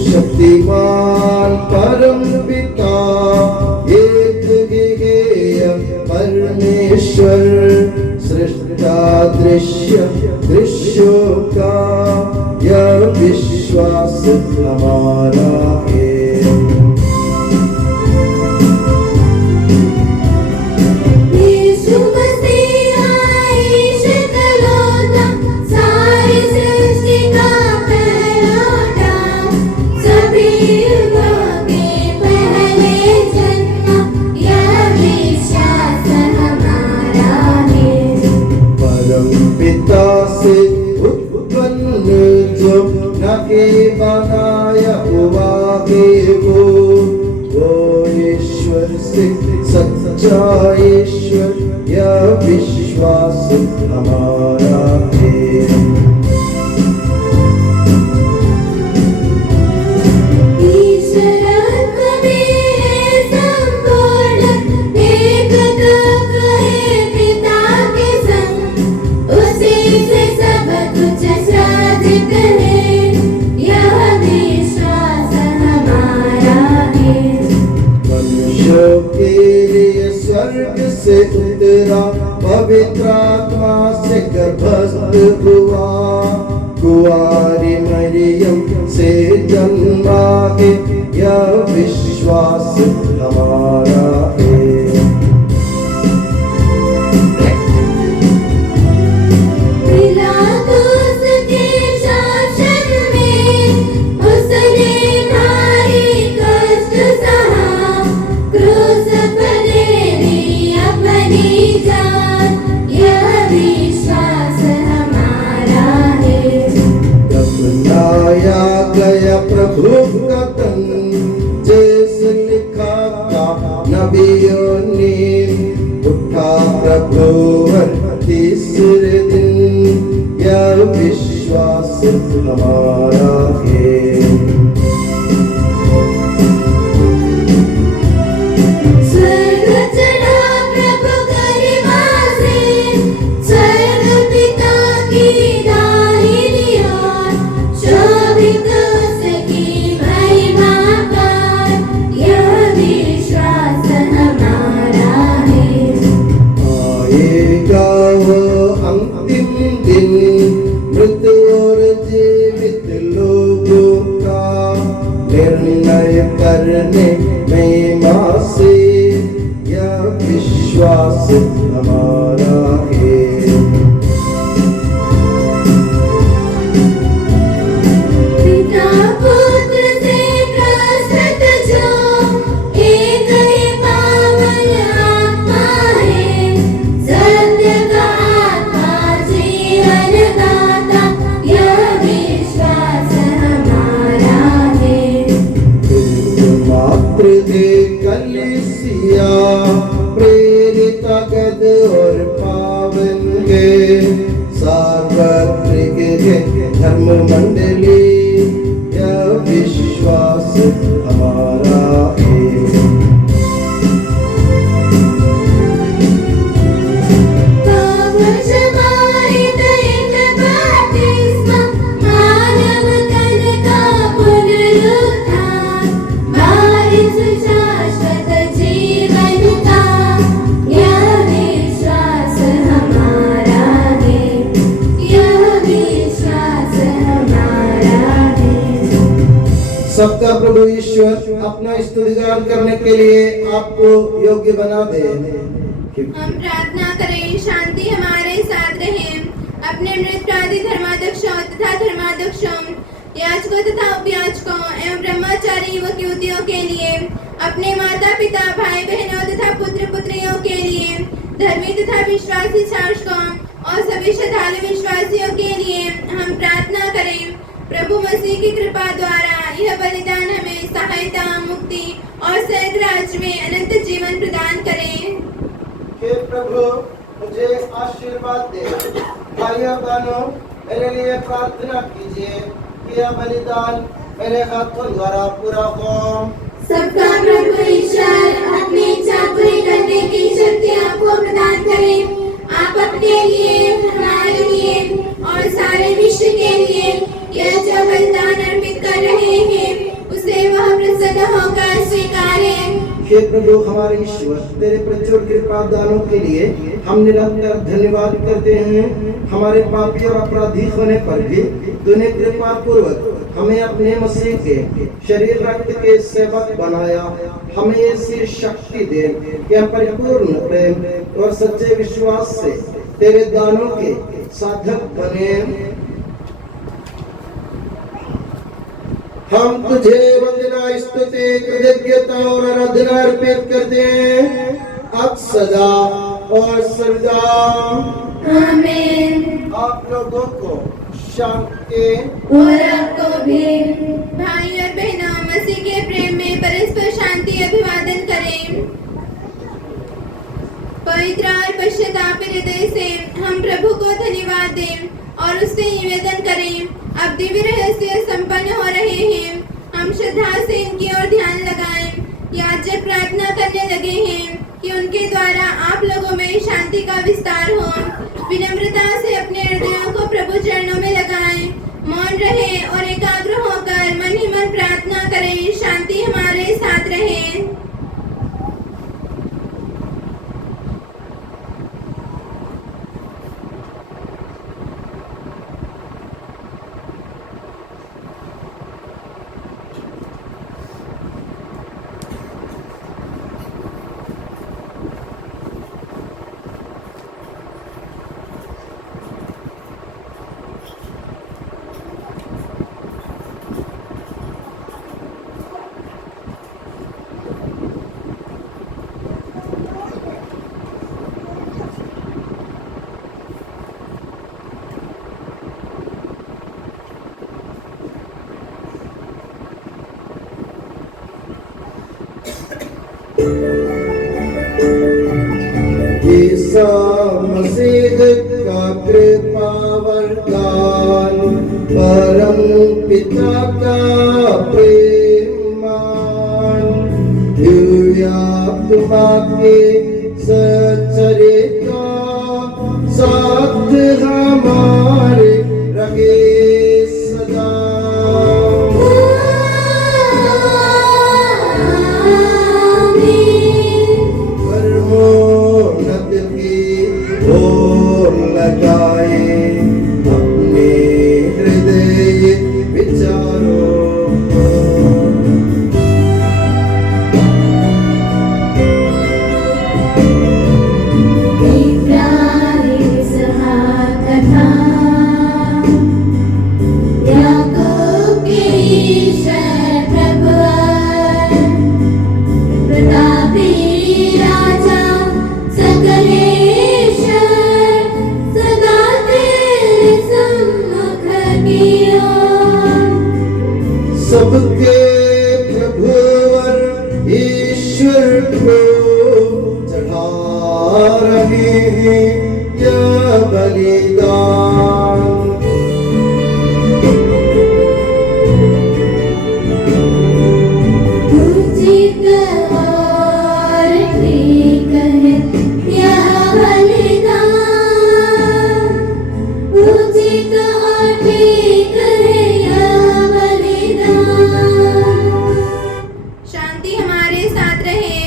शक्तिमान परम पिता एक गेय परमेश्वर सृष्टा दृश्यों का यह विश्वास हमारा है। पिता से उत्पन्न जो न के बनाया हुआ है वो ईश्वर से सच्चा ईश्वर यह विश्वास हमारा है। के लिए स्वर्ग से उतरा पवित्र आत्मा से गर्भस्थ हुआ। कुंवारी मरियम से जन्मा है यह विश्वास हमारा है। गया प्रभु का तन जैसे लिखा था नबियों ने उठा प्रभु हर तीसरे दिन, यह विश्वास हमारा है। स्वर्ग चढ़ा प्रभु गरिमा से, स्वर्ग पिता की दाहिनी ओर, शोभित उसकी महिमा पर, यह विश्वास हमारा है। आएगा वो अंतिम दिन, मृत और जीवित लोगों का निर्णय करने महिमा से, यह विश्वास हमारा है। पिता पुत्र से प्रस्तुत जो एक ही पावन आत्मा है, सत्य का आत्मा जीवन दाता, यह विश्वास हमारा है। मात्र दे कलीसिया प्रेरित गद और पावन है, सार्वत्रिक है धर्म मंडली, यह विश्वास हमारा है। पाप क्षमाहित एक बपतिस्मा, मानव तन का पुनरुत्थान, वारिस शाश्वत जीवन का, यह विश्वास हमारा है। यह विश्वास हमारा है। सबका प्रभु ईश्वर अपना स्तुतिगान करने के लिए आपको योग्य बना दे। हम प्रार्थना करें, शांति हमारे साथ रहे। अपने नृत्यादि धर्माध्यक्षों तथा धर्माध्यक्षों, याजकों तथा उपयाजकों एवं ब्रह्मचारी व युवतियों के लिए, अपने माता पिता भाई बहनों तथा पुत्र पुत्रियों के लिए, धर्मी तथा विश्वासी शासकों और सभी श्रद्धालु विश्वासियों के लिए हम प्रार्थना करें। प्रभु मसीह की कृपा द्वारा यह बलिदान हमें सहायता, मुक्ति और स्वर्ग राज्य में अनंत जीवन प्रदान करें। हे प्रभु, मुझे आशीर्वाद दे। भाइयों बहनों, मेरे लिए प्रार्थना कीजिए कि यह बलिदान मेरे हाथों द्वारा पूरा हो। सबका प्रभु ईश्वर अपनी इच्छा पूरी करने की शक्ति आपको प्रदान करे। आप अपने लिए, हमारे लिए और सारे विश्व के लिए यह जो बलिदान अर्पित कर रहे हैं, उसे वह प्रसन्न होकर स्वीकारें। हे प्रभु हमारे ईश्वर, तेरे प्रचुर कृपा दानों के लिए हम निरंतर धन्यवाद करते हैं। हमारे पापी और अपराधी होने पर भी तूने कृपा पूर्वक हमें अपने मसीह के शरीर रक्त के सेवक बनाया। हमें ऐसी शक्ति दे कि हम परिपूर्ण प्रेम और सच्चे विश्वास से तेरे दानों के साधक बने। हम तुझे वंदना, स्तुति, कृतज्ञता और आराधना अर्पित करते हैं, अब सदा और सर्वदा। आमीन। आप लोगों को शांति। और आपको भी। भाई और बहनों, मसीह के प्रेम में परस्पर शांति अभिवादन करें। पवित्र और पश्चातापी हृदय से हम प्रभु को धन्यवाद दें और उससे निवेदन करें। अब दिव्य रहस्य संपन्न हो रहे हैं, हम श्रद्धा से इनकी ओर ध्यान लगाएं। याजक प्रार्थना करने लगे हैं कि उनके द्वारा आप लोगों में शांति का विस्तार हो। विनम्रता से अपने हृदयों को प्रभु चरणों में लगाएं, मौन रहे और एकाग्र होकर मन ही मन प्रार्थना करें। शांति हमारे साथ रहे। परम पिता का प्रेमान दिव्य आत्मा के सचरे का साथ हमारे रहे सदा। परमोन्नत की ओर लगाए अपने हृदय विचारों को। सबके प्रभुवर ईश्वर को चढ़ा रहे हैं यह बलिदान। उचित और ठीक है यह बलिदान, उचित और ठीक है यह शांति हमारे साथ रहे।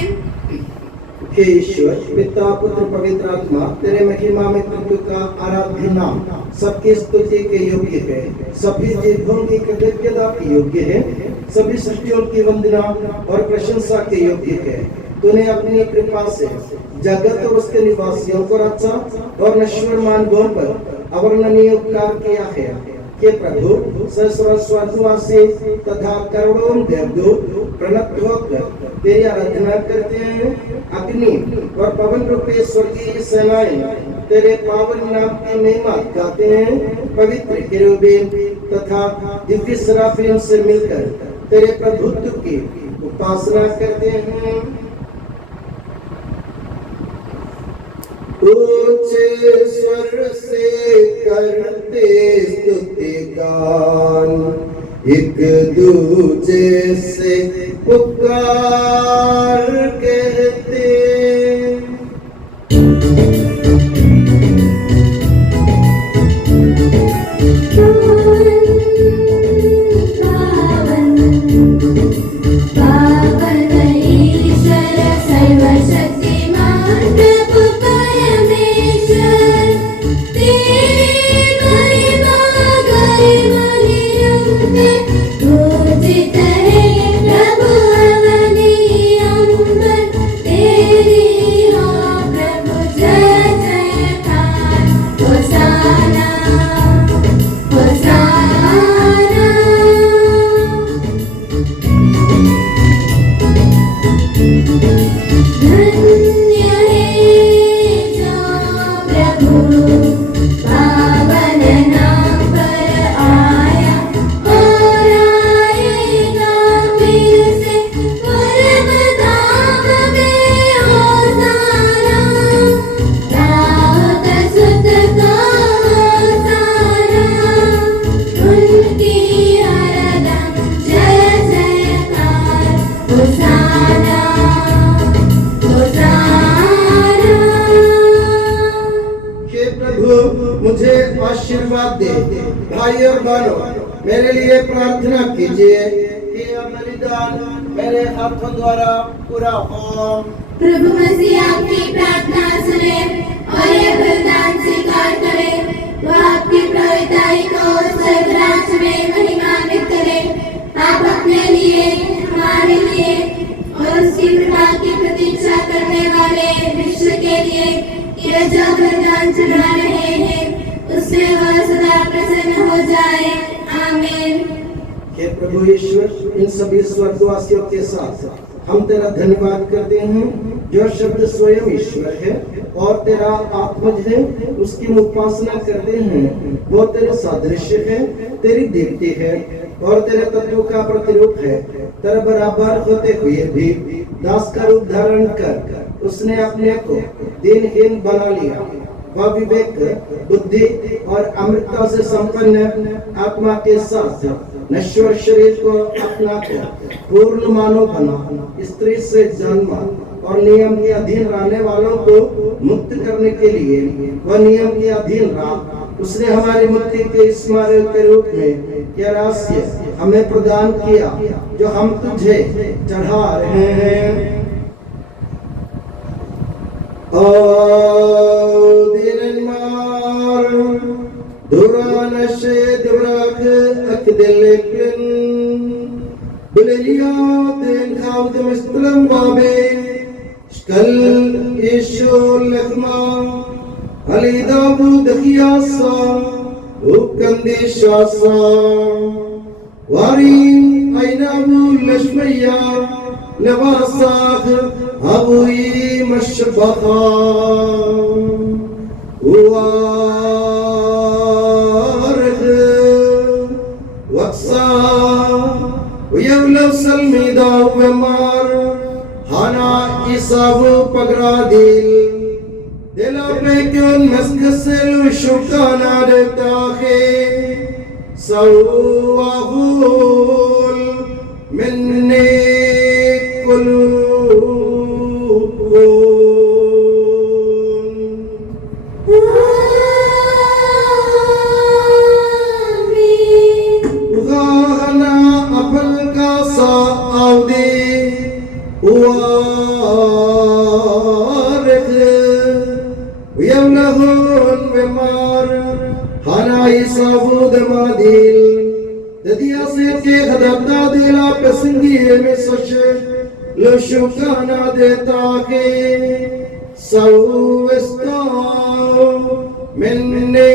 हे ईश्वर पिता पुत्र पवित्र आत्मा तेरे महिमा में तत्व का आराध्य नाम सबकी स्तुति के योग्य है, सभी जीवों की कृतज्ञता के योग्य है, सभी सृष्टियों की वंदना और प्रशंसा के योग्य है। तूने अपनी कृपा से जगत और उसके निवासियों को रचा और नश्वर मानवों पर अवर्णनीय उपकार किया है। हे प्रभु सहस्र स्वर्गवासी तथा करोड़ों देवदूत प्रणत होकर तेरी आराधना करते हैं। अग्नि और पवन रूपी स्वर्गीय सेनाएं तेरे पावन नाम की महिमा गाते हैं। पवित्र केरूबीन तथा दिव्य सराफियों से मिलकर तेरे प्रभुत्व की उपासना करते हैं। ऊंचे स्वर से करते स्तुति गान, एक दूजे से पुकार कहते। पावन ईश्वर सर्वशक्तिमान प्रभु परमेश्वर, तेरी महिमा गरिमा निरंतर पूजित है प्रभु अवनि अंबर। तेरी हो प्रभु जय जयकार, होसाना होसाना। धन्य है जो प्रभु पावन नाम पर आया और आएगा फिर से परम धाम में होसाना। दाऊद सुत का होसाना, उनकी हरदम जय जयकार, होसाना हे प्रभु मुझे आशीर्वाद दे। भाई और बहनों मेरे लिए प्रार्थना कीजिए कि यह बलिदान मेरे हाथों द्वारा पूरा हो। प्रभु मसीह आपकी प्रार्थना सुने और यह बलिदान स्वीकार करे। वह आपकी प्रभुताई को स्वर्गराज में महिमान्वित करे। आप अपने लिए, हमारे लिए और उसकी कृपा की प्रतीक्षा करने वाले विश्व के लिए यह जो बलिदान चढ़ा रहे हैं उससे वह सदा प्रसन्न हो जाए। आमीन। हे प्रभु ईश्वर इन सभी स्वर्गवासियों के साथ हम तेरा धन्यवाद करते हैं जो शब्द स्वयं ईश्वर है और तेरा आत्मज है, उसकी उपासना करते हैं। वो तेरे सादृश्य है, तेरी दीप्ति है और तेरे तत्व का प्रतिरूप है। तेरे बराबर होते हुए भी दास का रूप धारण कर उसने अपने को दीनहीन बना लिया व विवेक, बुद्धि और अमृतता से संपन्न आत्मा के साथ नश्वर शरीर को अपनाकर पूर्ण मानव बना, स्त्री से जन्म और नियम के अधीन रहने वालों को मुक्त करने के लिए वह नियम के अधीन रहा। उसने हमारी मुक्ति के स्मारक के रूप में यह रहस्य हमें प्रदान किया जो हम तुझे चढ़ा रहे हैं। Ali Dabu Dakiasa, Ukandishasa, Wari Ainabu Lashmaya, Levasah, Abui Mashbata, Uarh, Waksa, Uyavlav Salmida Vemar, Hana Isavu Pagradil. Delapekun maskasel shukana detahe sawahul minni kulubun Ughana apal ka sa audi Yamnahun Vemar Hanai Sabu Damadil Dadia Seke Hadabda Dila Pesingi Emisoshe Lushukana Detake Sauesta Menne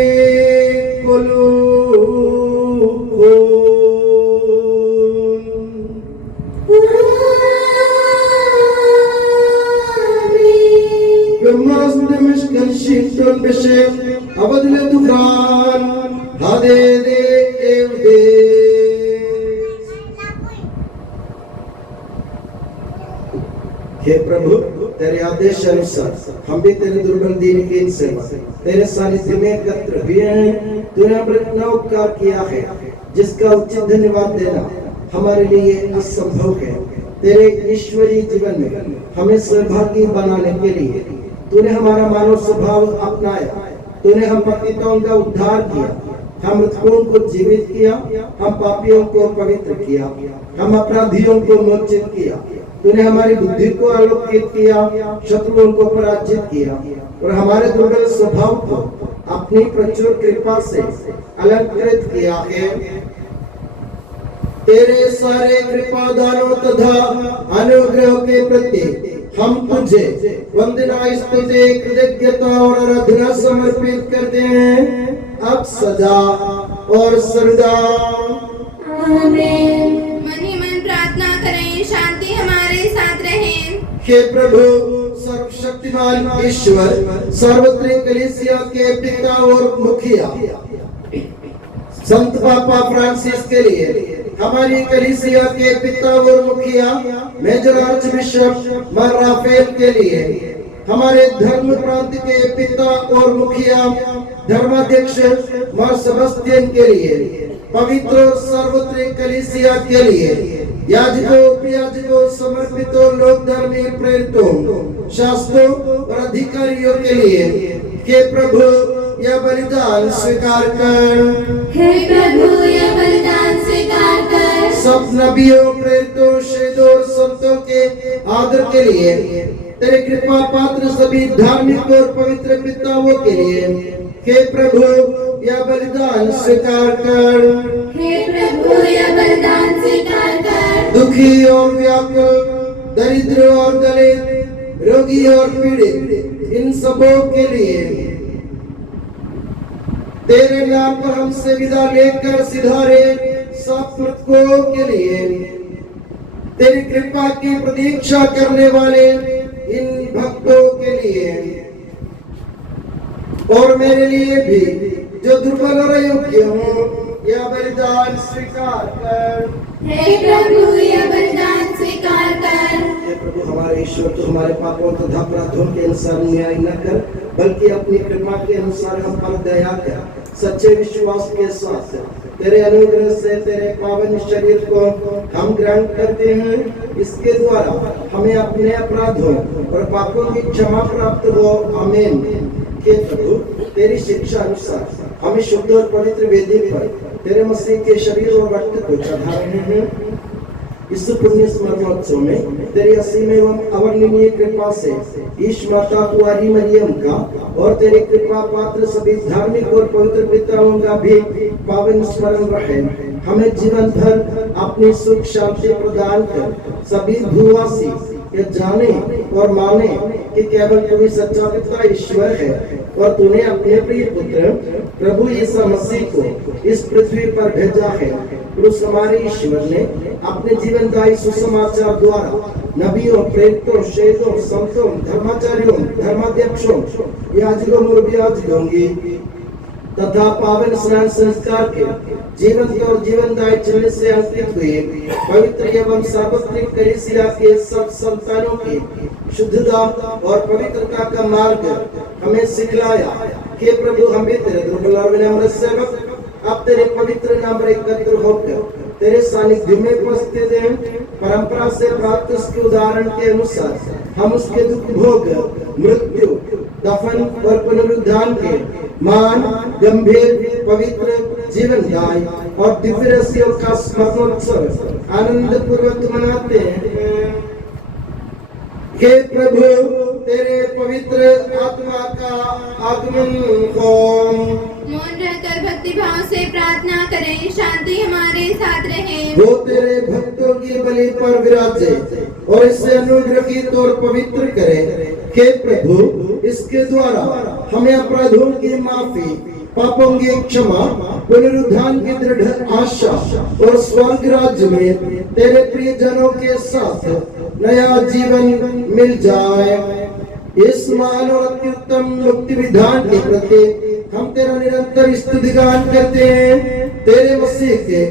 Shifton Bishop, Abadle Dukhan, Hade de Evde. हे प्रभु तेरे आदेश अनुसार हम भी तेरे दुर्बल दीन की सेवा तेरे सानिध्य में एकत्र हुए हैं। तूने अमृत उपकार किया है जिसका उचित धन्यवाद देना हमारे लिए असंभव है। तेरे ईश्वरीय जीवन में हमें सहभागी बनाने के लिए तूने हमारा मानव स्वभाव अपनाया। तूने हम पतितों का उद्धार किया, हम मृतकों को जीवित किया, हम पापियों को पवित्र किया, हम अपराधियों को मोचित किया। तूने हमारी बुद्धि को आलोकित किया, शत्रुओं को पराजित किया और हमारे दुर्बल स्वभाव को अपनी प्रचुर कृपा से अलंकृत किया है। तेरे सारे कृपा दानों तथा अनुग्रह के प्रति हम तुझे वंदना स्तुति कृतज्ञता और आराधना समर्पित करते हैं अब सदा और सर्वदा आमीन। मन ही मन प्रार्थना करें, शांति हमारे साथ रहे। हे प्रभु सर्वशक्तिमान ईश्वर सार्वत्रिक कलीसिया के पिता और मुखिया संत पापा फ्रांसिस के लिए हमारी कलीसिया के पिता और मुखिया मेजर आर्च बिशप मार राफेल के लिए हमारे धर्म प्रांत के पिता और मुखिया धर्माध्यक्ष मार सेबेस्टियन के लिए पवित्र सार्वत्रिक कलीसिया के लिए याजकों उपयाजकों समर्पितों लोक धर्मी प्रेरितों शास्त्रों और अधिकारियों के लिए हे प्रभु यह बलिदान स्वीकार कर। हे प्रभु यह बलिदान स्वीकार कर। सब नबियों प्रेरितों शहीदों और संतों के आदर के लिए तेरे कृपा पात्र सभी धार्मिक और पवित्र पिताओं के लिए हे प्रभु यह बलिदान स्वीकार कर। हे प्रभु यह बलिदान स्वीकार कर। दुखी और व्याकुल दरिद्र और दलित रोगी और पीड़ित इन सबों के लिए तेरे नाम पर हमसे विदा लेकर सिधारे सब मृतकों के लिए तेरी कृपा की प्रतीक्षा करने वाले इन भक्तों के लिए और मेरे लिए भी जो दुर्बल और अयोग्य हूँ यह बलिदान स्वीकार कर। हे प्रभु यह वरदान स्वीकार कर। हे प्रभु हमारे ईश्वर, तो हमारे पापों तथा अपराधों के अनुसार न्याय न कर, बल्कि अपनी कृपा के अनुसार हम पर दया कर। सच्चे विश्वास के साथ तेरे अनुग्रह से तेरे पावन शरीर को हम ग्रहण करते हैं। इसके द्वारा हमें अपने अपराधों और पापों की क्षमा प्राप्त हो। आमीन। हे प्रभु तेरी शिक्षा अनुसार हम शुद्ध और पवित्र वेदी पर तेरे मसीह के शरीर और रक्त को चढ़ा रहे हैं। इस पुण्य स्मरणोत्सव में तेरी असीम एवं अवर्णनीय कृपा से ईश माता कुंवारी मरियम का और तेरे कृपा पात्र सभी धार्मिक और पवित्र पिताओं का भी पावन स्मरण रहे। हमें जीवन भर अपनी सुख शांति प्रदान कर सभी भूवासी ये जाने और माने कि केवल तू सच्चा पिता ईश्वर है और तूने अपने प्रिय पुत्र प्रभु यीशु मसीह को इस पृथ्वी पर भेजा है। उस हमारे ईश्वर ने अपने जीवनदायी सुसमाचार द्वारा नबियों, प्रेरितों, शेखों, संतों, धर्माचार्यों, धर्माध्यक्षों, याजकों और व्याजकों की तथा पावन स्नान संस्कार के जीवन और जीवनदायी चिन्ह से अंकित हुए पवित्र एवं सार्वत्रिक कलीसिया के सब संतानों की शुद्धता और पवित्रता का मार्ग हमें सिखलाया। कि प्रभु हम भी तेरे दुर्बल और विनम्र सेवक अब तेरे पवित्र नाम पर एकत्र होकर तेरे सानिध्य में उपस्थित हैं। परंपरा से प्राप्त उसके उदाहरण के अनुसार हम उसके दुख भोग, मृत्यु, दफन और पुनरुद्धान के मान, गंभीर, पवित्र, जीवनदायी और दिव्य रहस्यों का स्मरणोत्सव आनंद पूर्वक मनाते हैं। हे प्रभु तेरे पवित्र आत्मा का आगमन हो। मौन रहकर भक्ति भाव से प्रार्थना करें, शांति हमारे साथ रहे। वो तेरे भक्तों की बलि पर विराजे और इससे अनुग्रहित और पवित्र करे। हे प्रभु इसके द्वारा हमें अपराधों की माफी, पापों की क्षमा, पुनरुद्धान की दृढ़ आशा और स्वर्ग राज्य में तेरे प्रिय जनों के साथ नया जीवन मिल जाए। इस महान और अत्युत्तम मुक्ति विधान के प्रति हम तेरा निरंतर स्तुतिगान करते हैं। तेरे मसीह के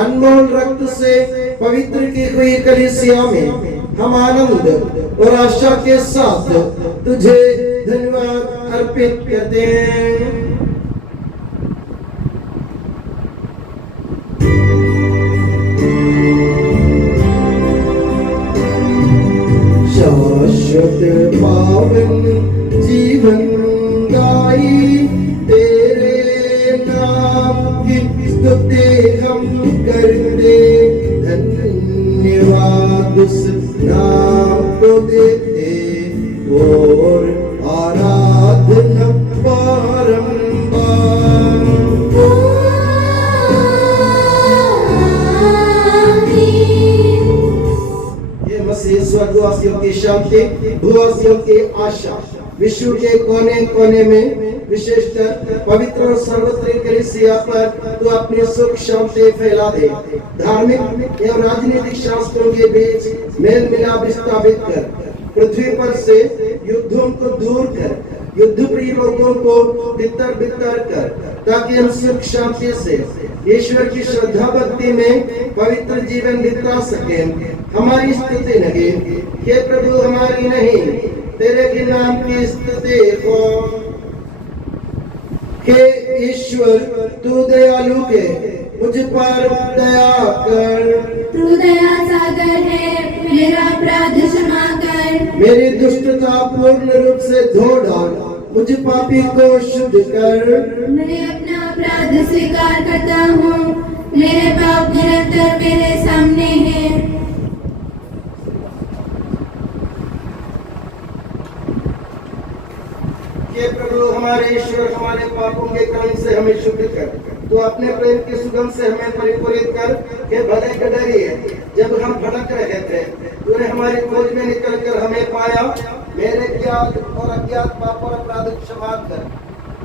अनमोल रक्त से पवित्र की हुई कलीसिया में हम आनंद और आशा के साथ तुझे धन्यवाद अर्पित करते हैं। शाश्वत पावन जीवन गाई तेरे नाम की स्तुति हम करते। धन्यवाद उस नाम को देते और आराधना बारंबार। ये मसीह स्वर्गवासियों की शांति, भूवासियों की आशा, विश्व के कोने कोने में विशेषकर पवित्र और सर्वत्रिक कलीसिया पर तू अपनी सुख शांति फैला दे। धार्मिक एवं राजनीतिक शास्त्रों के बीच मेल मिलाप स्थापित कर पृथ्वी पर से युद्धों को दूर कर, युद्ध प्रिय लोगों को बितर बितर कर, ताकि हम सुख शांति से ईश्वर की श्रद्धा भक्ति में पवित्र जीवन बिता सकें। हमारी स्तुति लगे हे प्रभु, हमारी नहीं तेरे के नाम की स्तुति हो। हे ईश्वर तू दयालु है, मुझ पर दया कर। तू दया सागर है, मेरा अपराध क्षमा कर। मेरी दुष्टता पूर्ण रूप से धो डाल, मुझ पापी को शुद्ध कर। मैं अपना अपराध स्वीकार करता हूँ, मेरे पाप निरंतर मेरे सामने हैं। हे प्रभु हमारे ईश्वर, हमारे पापों के कारण से हमें शुद्ध कर। तू अपने प्रेम के सुगंध से हमें परिपूरित कर। हे भले के डरिए, जब हम भटक रहे थे तूने हमारी खोज में निकल कर हमें पाया। मेरे ज्ञात और अज्ञात पाप और अपराध क्षमा कर।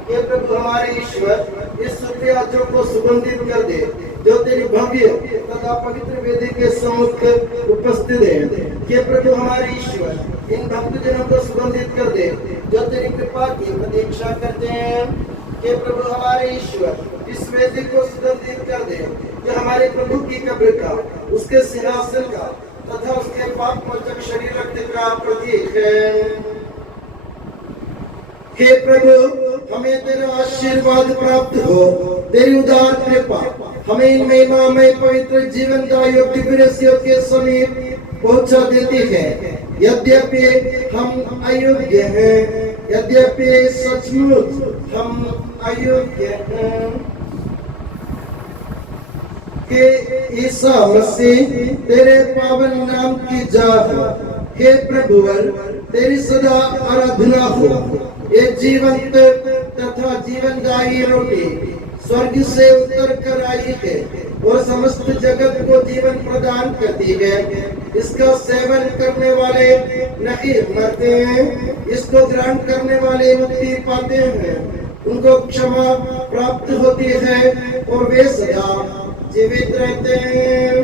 हे प्रभु हमारे ईश्वर, इस सुप्रियाचों को सुगंधित कर दे जो तेरी भव्य तथा पवित्र वेदी के सम्मुख उपस्थित है। हे प्रभु हमारे ईश्वर, इन भक्तजनों को सुगंधित कर दे जो तेरी कृपा की प्रतीक्षा करते हैं। हे प्रभु हमारे ईश्वर, इस वेदी को सुगंधित कर दे जो हमारे प्रभु की कब्र का, उसके सिंहासन का तथा उसके पाप मोचक शरीर रक्त का प्रतीक है। हे प्रभु, हमें तेरा आशीर्वाद प्राप्त हो, तेरी उदार कृपा हमें इन महिमामय पवित्र जीवनदायी दिव्य के समीप पहुंचा देती है। यद्यपि हम अयोग्य हैं, यद्यपि सचमुच हम अयोग्य हैं, कि ईसा मसीह तेरे पावन नाम की जाह, हे प्रभुवर तेरी सदा आराधना हो। ये जीवंत तथा जीवनदायी रोटी स्वर्ग से उतर कर आई है और समस्त जगत को जीवन प्रदान करती है। इसका सेवन करने वाले नहीं मरते हैं, इसको ग्रहण करने वाले मुक्ति पाते हैं, उनको क्षमा प्राप्त होती है और वे सदा जीवित रहते हैं।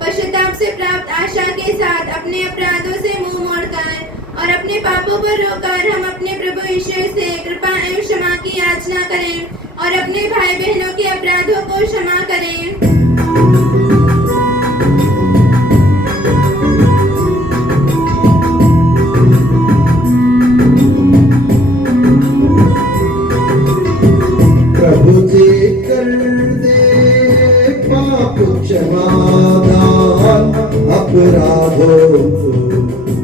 पश्चाताप से प्राप्त आशा के साथ अपने अपराधों से मुंह मोड़कर और अपने पापों पर रोकर हम अपने प्रभु ईश्वर से कृपा एवं क्षमा की याचना करें और अपने भाई बहनों के अपराधों को क्षमा करें। प्रभु जी कर दे पाप क्षमादान, अपराधों को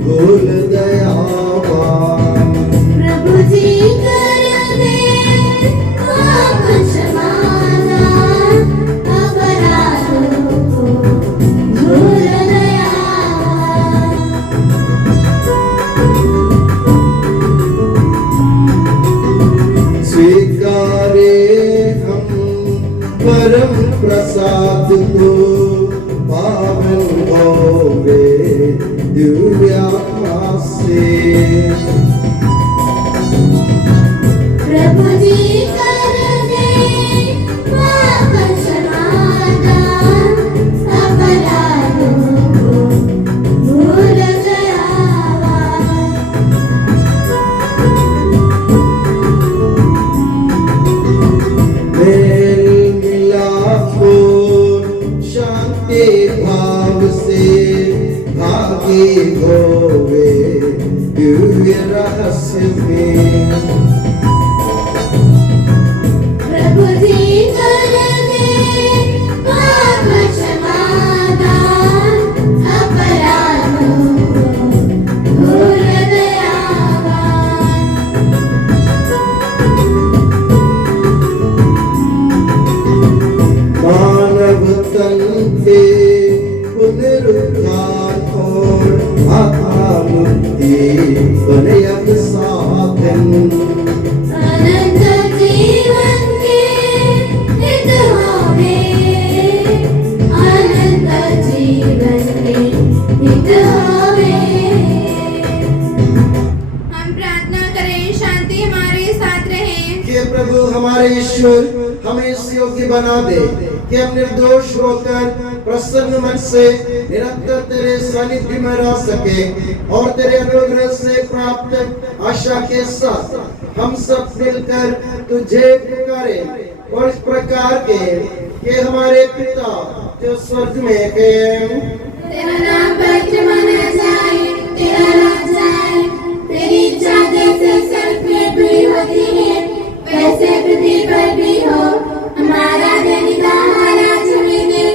भूल दयावान। प्रभु जी कर दे पाप क्षमादान, अपराधों को भूल दयावान। स्वीकारे हम परम प्रसाद को, पावन होवे दिव्य आत्मा से। प्रभु जी कर दे पाप क्षमादान, अपराधों को भूल दयावान। मेल मिलाप हो शांति भाव से, भागी होवे दिव्य बना दे कि हम निर्दोष होकर प्रसन्न मन से निरंतर तेरे सानिध्य में रह सके और तेरे अनुग्रह से प्राप्त आशा के साथ हम सब मिलकर तुझे पुकारे और इस प्रकार के कि हमारे पिता जो स्वर्ग में है, तेरा नाम पवित्र माना जाए, तेरा राज आए, तेरी इच्छा जैसे स्वर्ग में पूरी होती है वैसे पृथ्वी पर भी हो। हमारा दैनिक आहार आज हमें दे,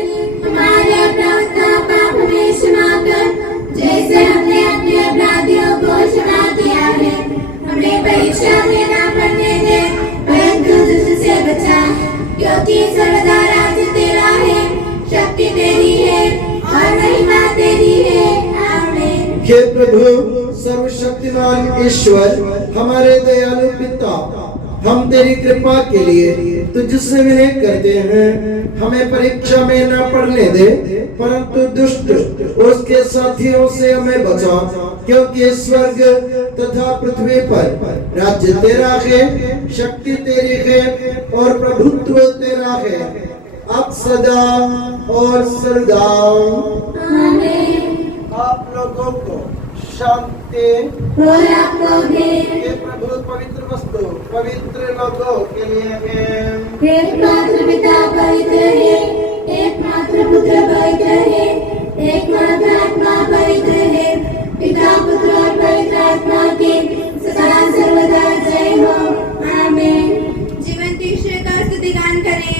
हमारे अपराध का पाप हमें क्षमा कर जैसे हमने अपने अपराधियों को क्षमा किया है। हमें परीक्षा में न पड़ने दे परंतु दुष्ट से बचा, क्योंकि सर्वदा राज्य तेरा है, शक्ति तेरी है और महिमा तेरी है। आमीन। हे प्रभु सर्वशक्तिमान ईश्वर, हमारे दयालु पिता, हम तेरी कृपा के लिए तुझसे विनय करते हैं। हमें परीक्षा में न पड़ने दे परंतु दुष्ट और उसके साथियों से हमें बचा, क्योंकि स्वर्ग तथा पृथ्वी पर राज्य तेरा है, शक्ति तेरी है और प्रभुत्व तेरा है अब सदा और सदा। आमीन। आप लोगों को शांति और आपको भी। ये प्रभु पवित्र वस्तु पवित्र लोगों के लिए है। एकमात्र पिता पवित्र है, एकमात्र पुत्र पवित्र है, एकमात्र आत्मा पवित्र है। पिता पुत्र और पवित्र आत्मा की सदा सर्वदा जय हो। आमीन। जीवंत ईश्वर का स्तुतिगान करें।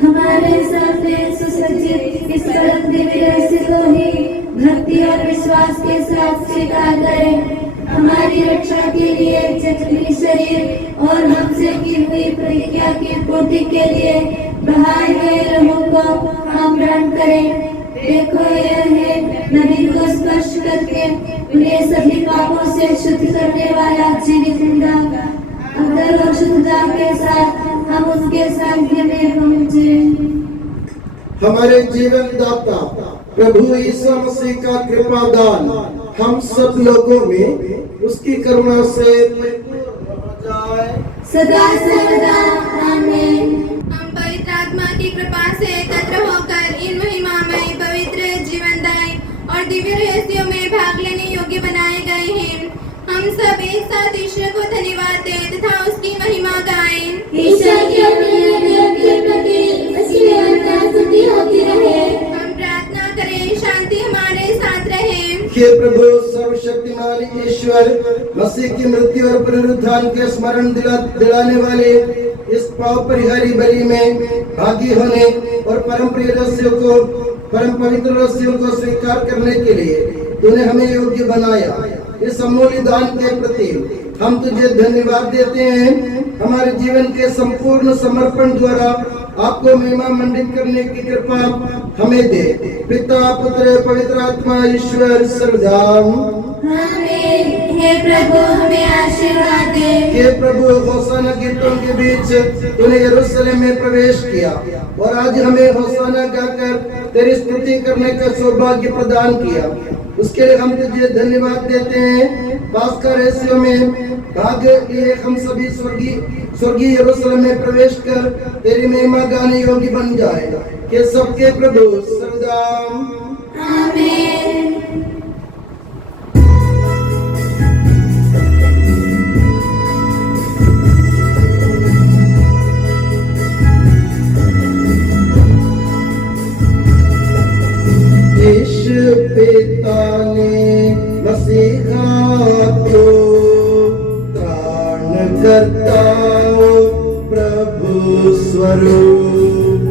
हमारे सामने सुसज्जित इस परम दिव्य रहस्य को ही भक्ति और विश्वास के साथ स्वीकार करें। हमारी रक्षा के लिए चक्री शरीर और हमसे की हुई प्रतिज्ञा की पूर्ति के लिए बहाए गए लहू को हम ग्रहण करें। देखो यह है नबी को स्पर्श करके उन्हें सभी पापों से शुद्ध करने वाला जीवित जिंदा अगर और शुद्धता के साथ हम उसके सानिध्य में पहुँचे। हमारे जीवन दाता प्रभु यीशु मसीह का कृपा दान हम सब लोगों में उसकी करुणा से परिपूर्ण हो जाए सदा सर्वदा। आमीन। हम पवित्र आत्मा की कृपा से एकत्र होकर इन महिमामय पवित्र जीवनदायी और दिव्य रहस्यों में भाग लेने योग्य बनाए गए हैं। हम सब एक साथ ईश्वर को धन्यवाद दें तथा उसकी महिमा गाएं। ईश्वर के प्रति स्तुति होती रहे। हम प्रार्थना करें शांति हमारे साथ रहे। हे प्रभु सर्वशक्तिमान ईश्वर, मसीह की मृत्यु और पुनरुत्थान के स्मरण दिलाने वाले इस पाप परिहारी बलि में भागी होने और परम प्रिय रहस्यों को परम पवित्र रहस्यों को स्वीकार करने के लिए तूने हमें योग्य बनाया। इस अमूल्य दान के प्रति हम तुझे धन्यवाद देते हैं। हमारे जीवन के संपूर्ण समर्पण द्वारा आपको महिमा मंडित करने की कृपा हमें दे। पिता पुत्र पवित्र आत्मा ईश्वर सर्वदा। आमीन। हे प्रभु हमें आशीर्वाद दे। हे प्रभु होसाना गीतों के बीच तूने यरूशलेम में प्रवेश किया और आज हमें होसाना गाकर तेरी स्तुति करने का सौभाग्य प्रदान किया। उसके लिए हम तुझे धन्यवाद देते हैं। पास्का रहस्यों में भाग लिए हम सभी स्वर्गीय यरूशलेम में प्रवेश कर तेरी महिमा गाने योग्य बन जाए कि सबके प्रभु सर्वदा। आमीन। पिता ने मसीहा को त्राण करता प्रभु स्वरूप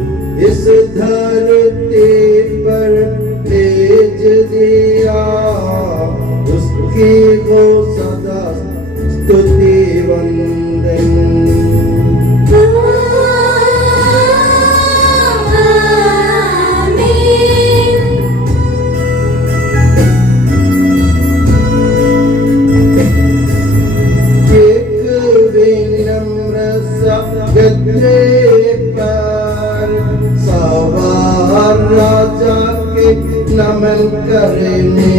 इस धरती पर भेज दिया। उसकी हो सदा स्तुति वंदन। राजा के नमन करने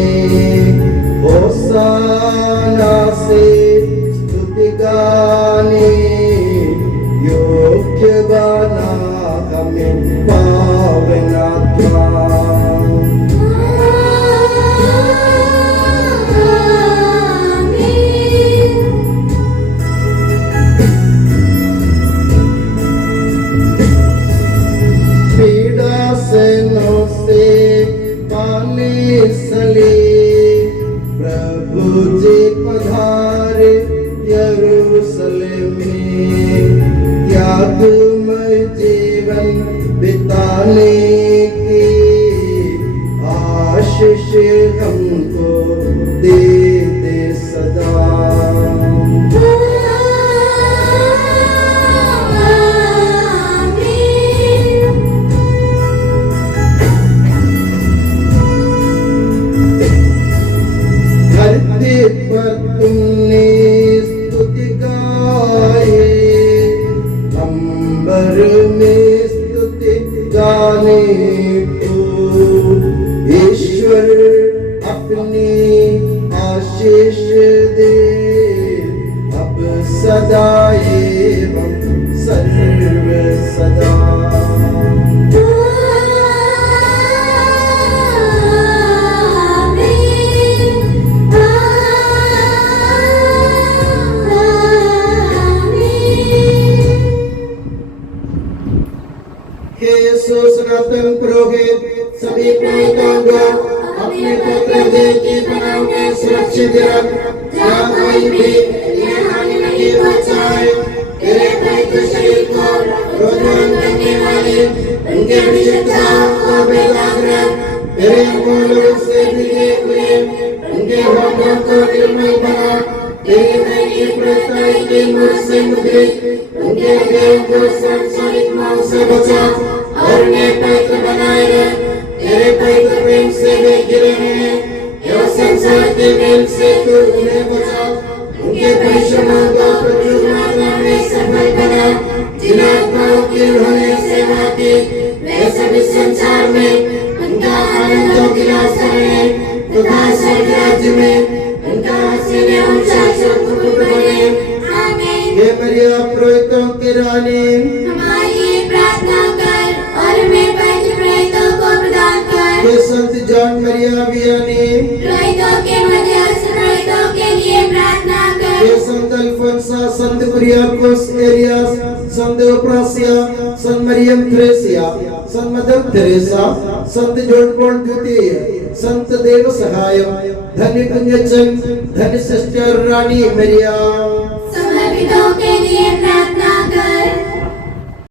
होसाना से स्तुति गाने योग्य बना हमें। Maranatha. पीड़ा सहनों से पाले सले प्रभु जी पधारे यरूशलेम में, त्यागमय जीवन बिताने की आशीष हमको दे दे सदा। धरती पर तुमने स्तुति गाए, अंबर में स्तुति गाने को ईश्वर अपनी आशीष दे, अब सदा एवं सर्व सदा। सनातन पुरोहित सभी पुरोहितों को अपने पवित्र देह की पनाह में सुरक्षित रख, जहाँ कोई भी इन्हें हानि नहीं पहुँचाए। तेरे पवित्र शरीर को रोजान करने वाले उनके अभिषिक्ताओं को बेदाग रख, तेरे अमूल्य से भीगे हुए उनके होठों को निर्मल बना, तेरी नई प्रताई के मुख से मुद्रित उनके देह को संसारिक मौत से बचा और उन्हें पवित्र बनाए रख। तेरे पवित्र प्रेम से वे घिरे हैं एवं संसार के मेल से तू उन्हें बचा। उनके परिश्रमों को प्रचुर मात्रा में सफल बना, जिन आत्माओं की उन्होंने सेवा की वे सभी संसार में उनका आनंद और विलास करें तथा स्वर्ग राज्य में उनका हसीन एवं शाश्वत मुकुट बने। आमीन। हे मरिया पुरोहितों की रानी, हमारी प्रार्थना कर और हमें पवित्र पुरोहितों को प्रदान कर। हे संत जॉन मरिया वियानी, पुरोहितों के मध्यस्थ पुरोहितों के लिए प्रार्थना कर। हे संत अल्फोंसा, संत कुरियाकोस एलियास, संत ओप्रासिया, संत मरियम थ्रेसिया, संत मदर थेरेसा, संत जॉन पॉल द्वितीय, संत देव सहाय, धन्य पुण्यचंद, धन्य सिस्टर रानी मरिया।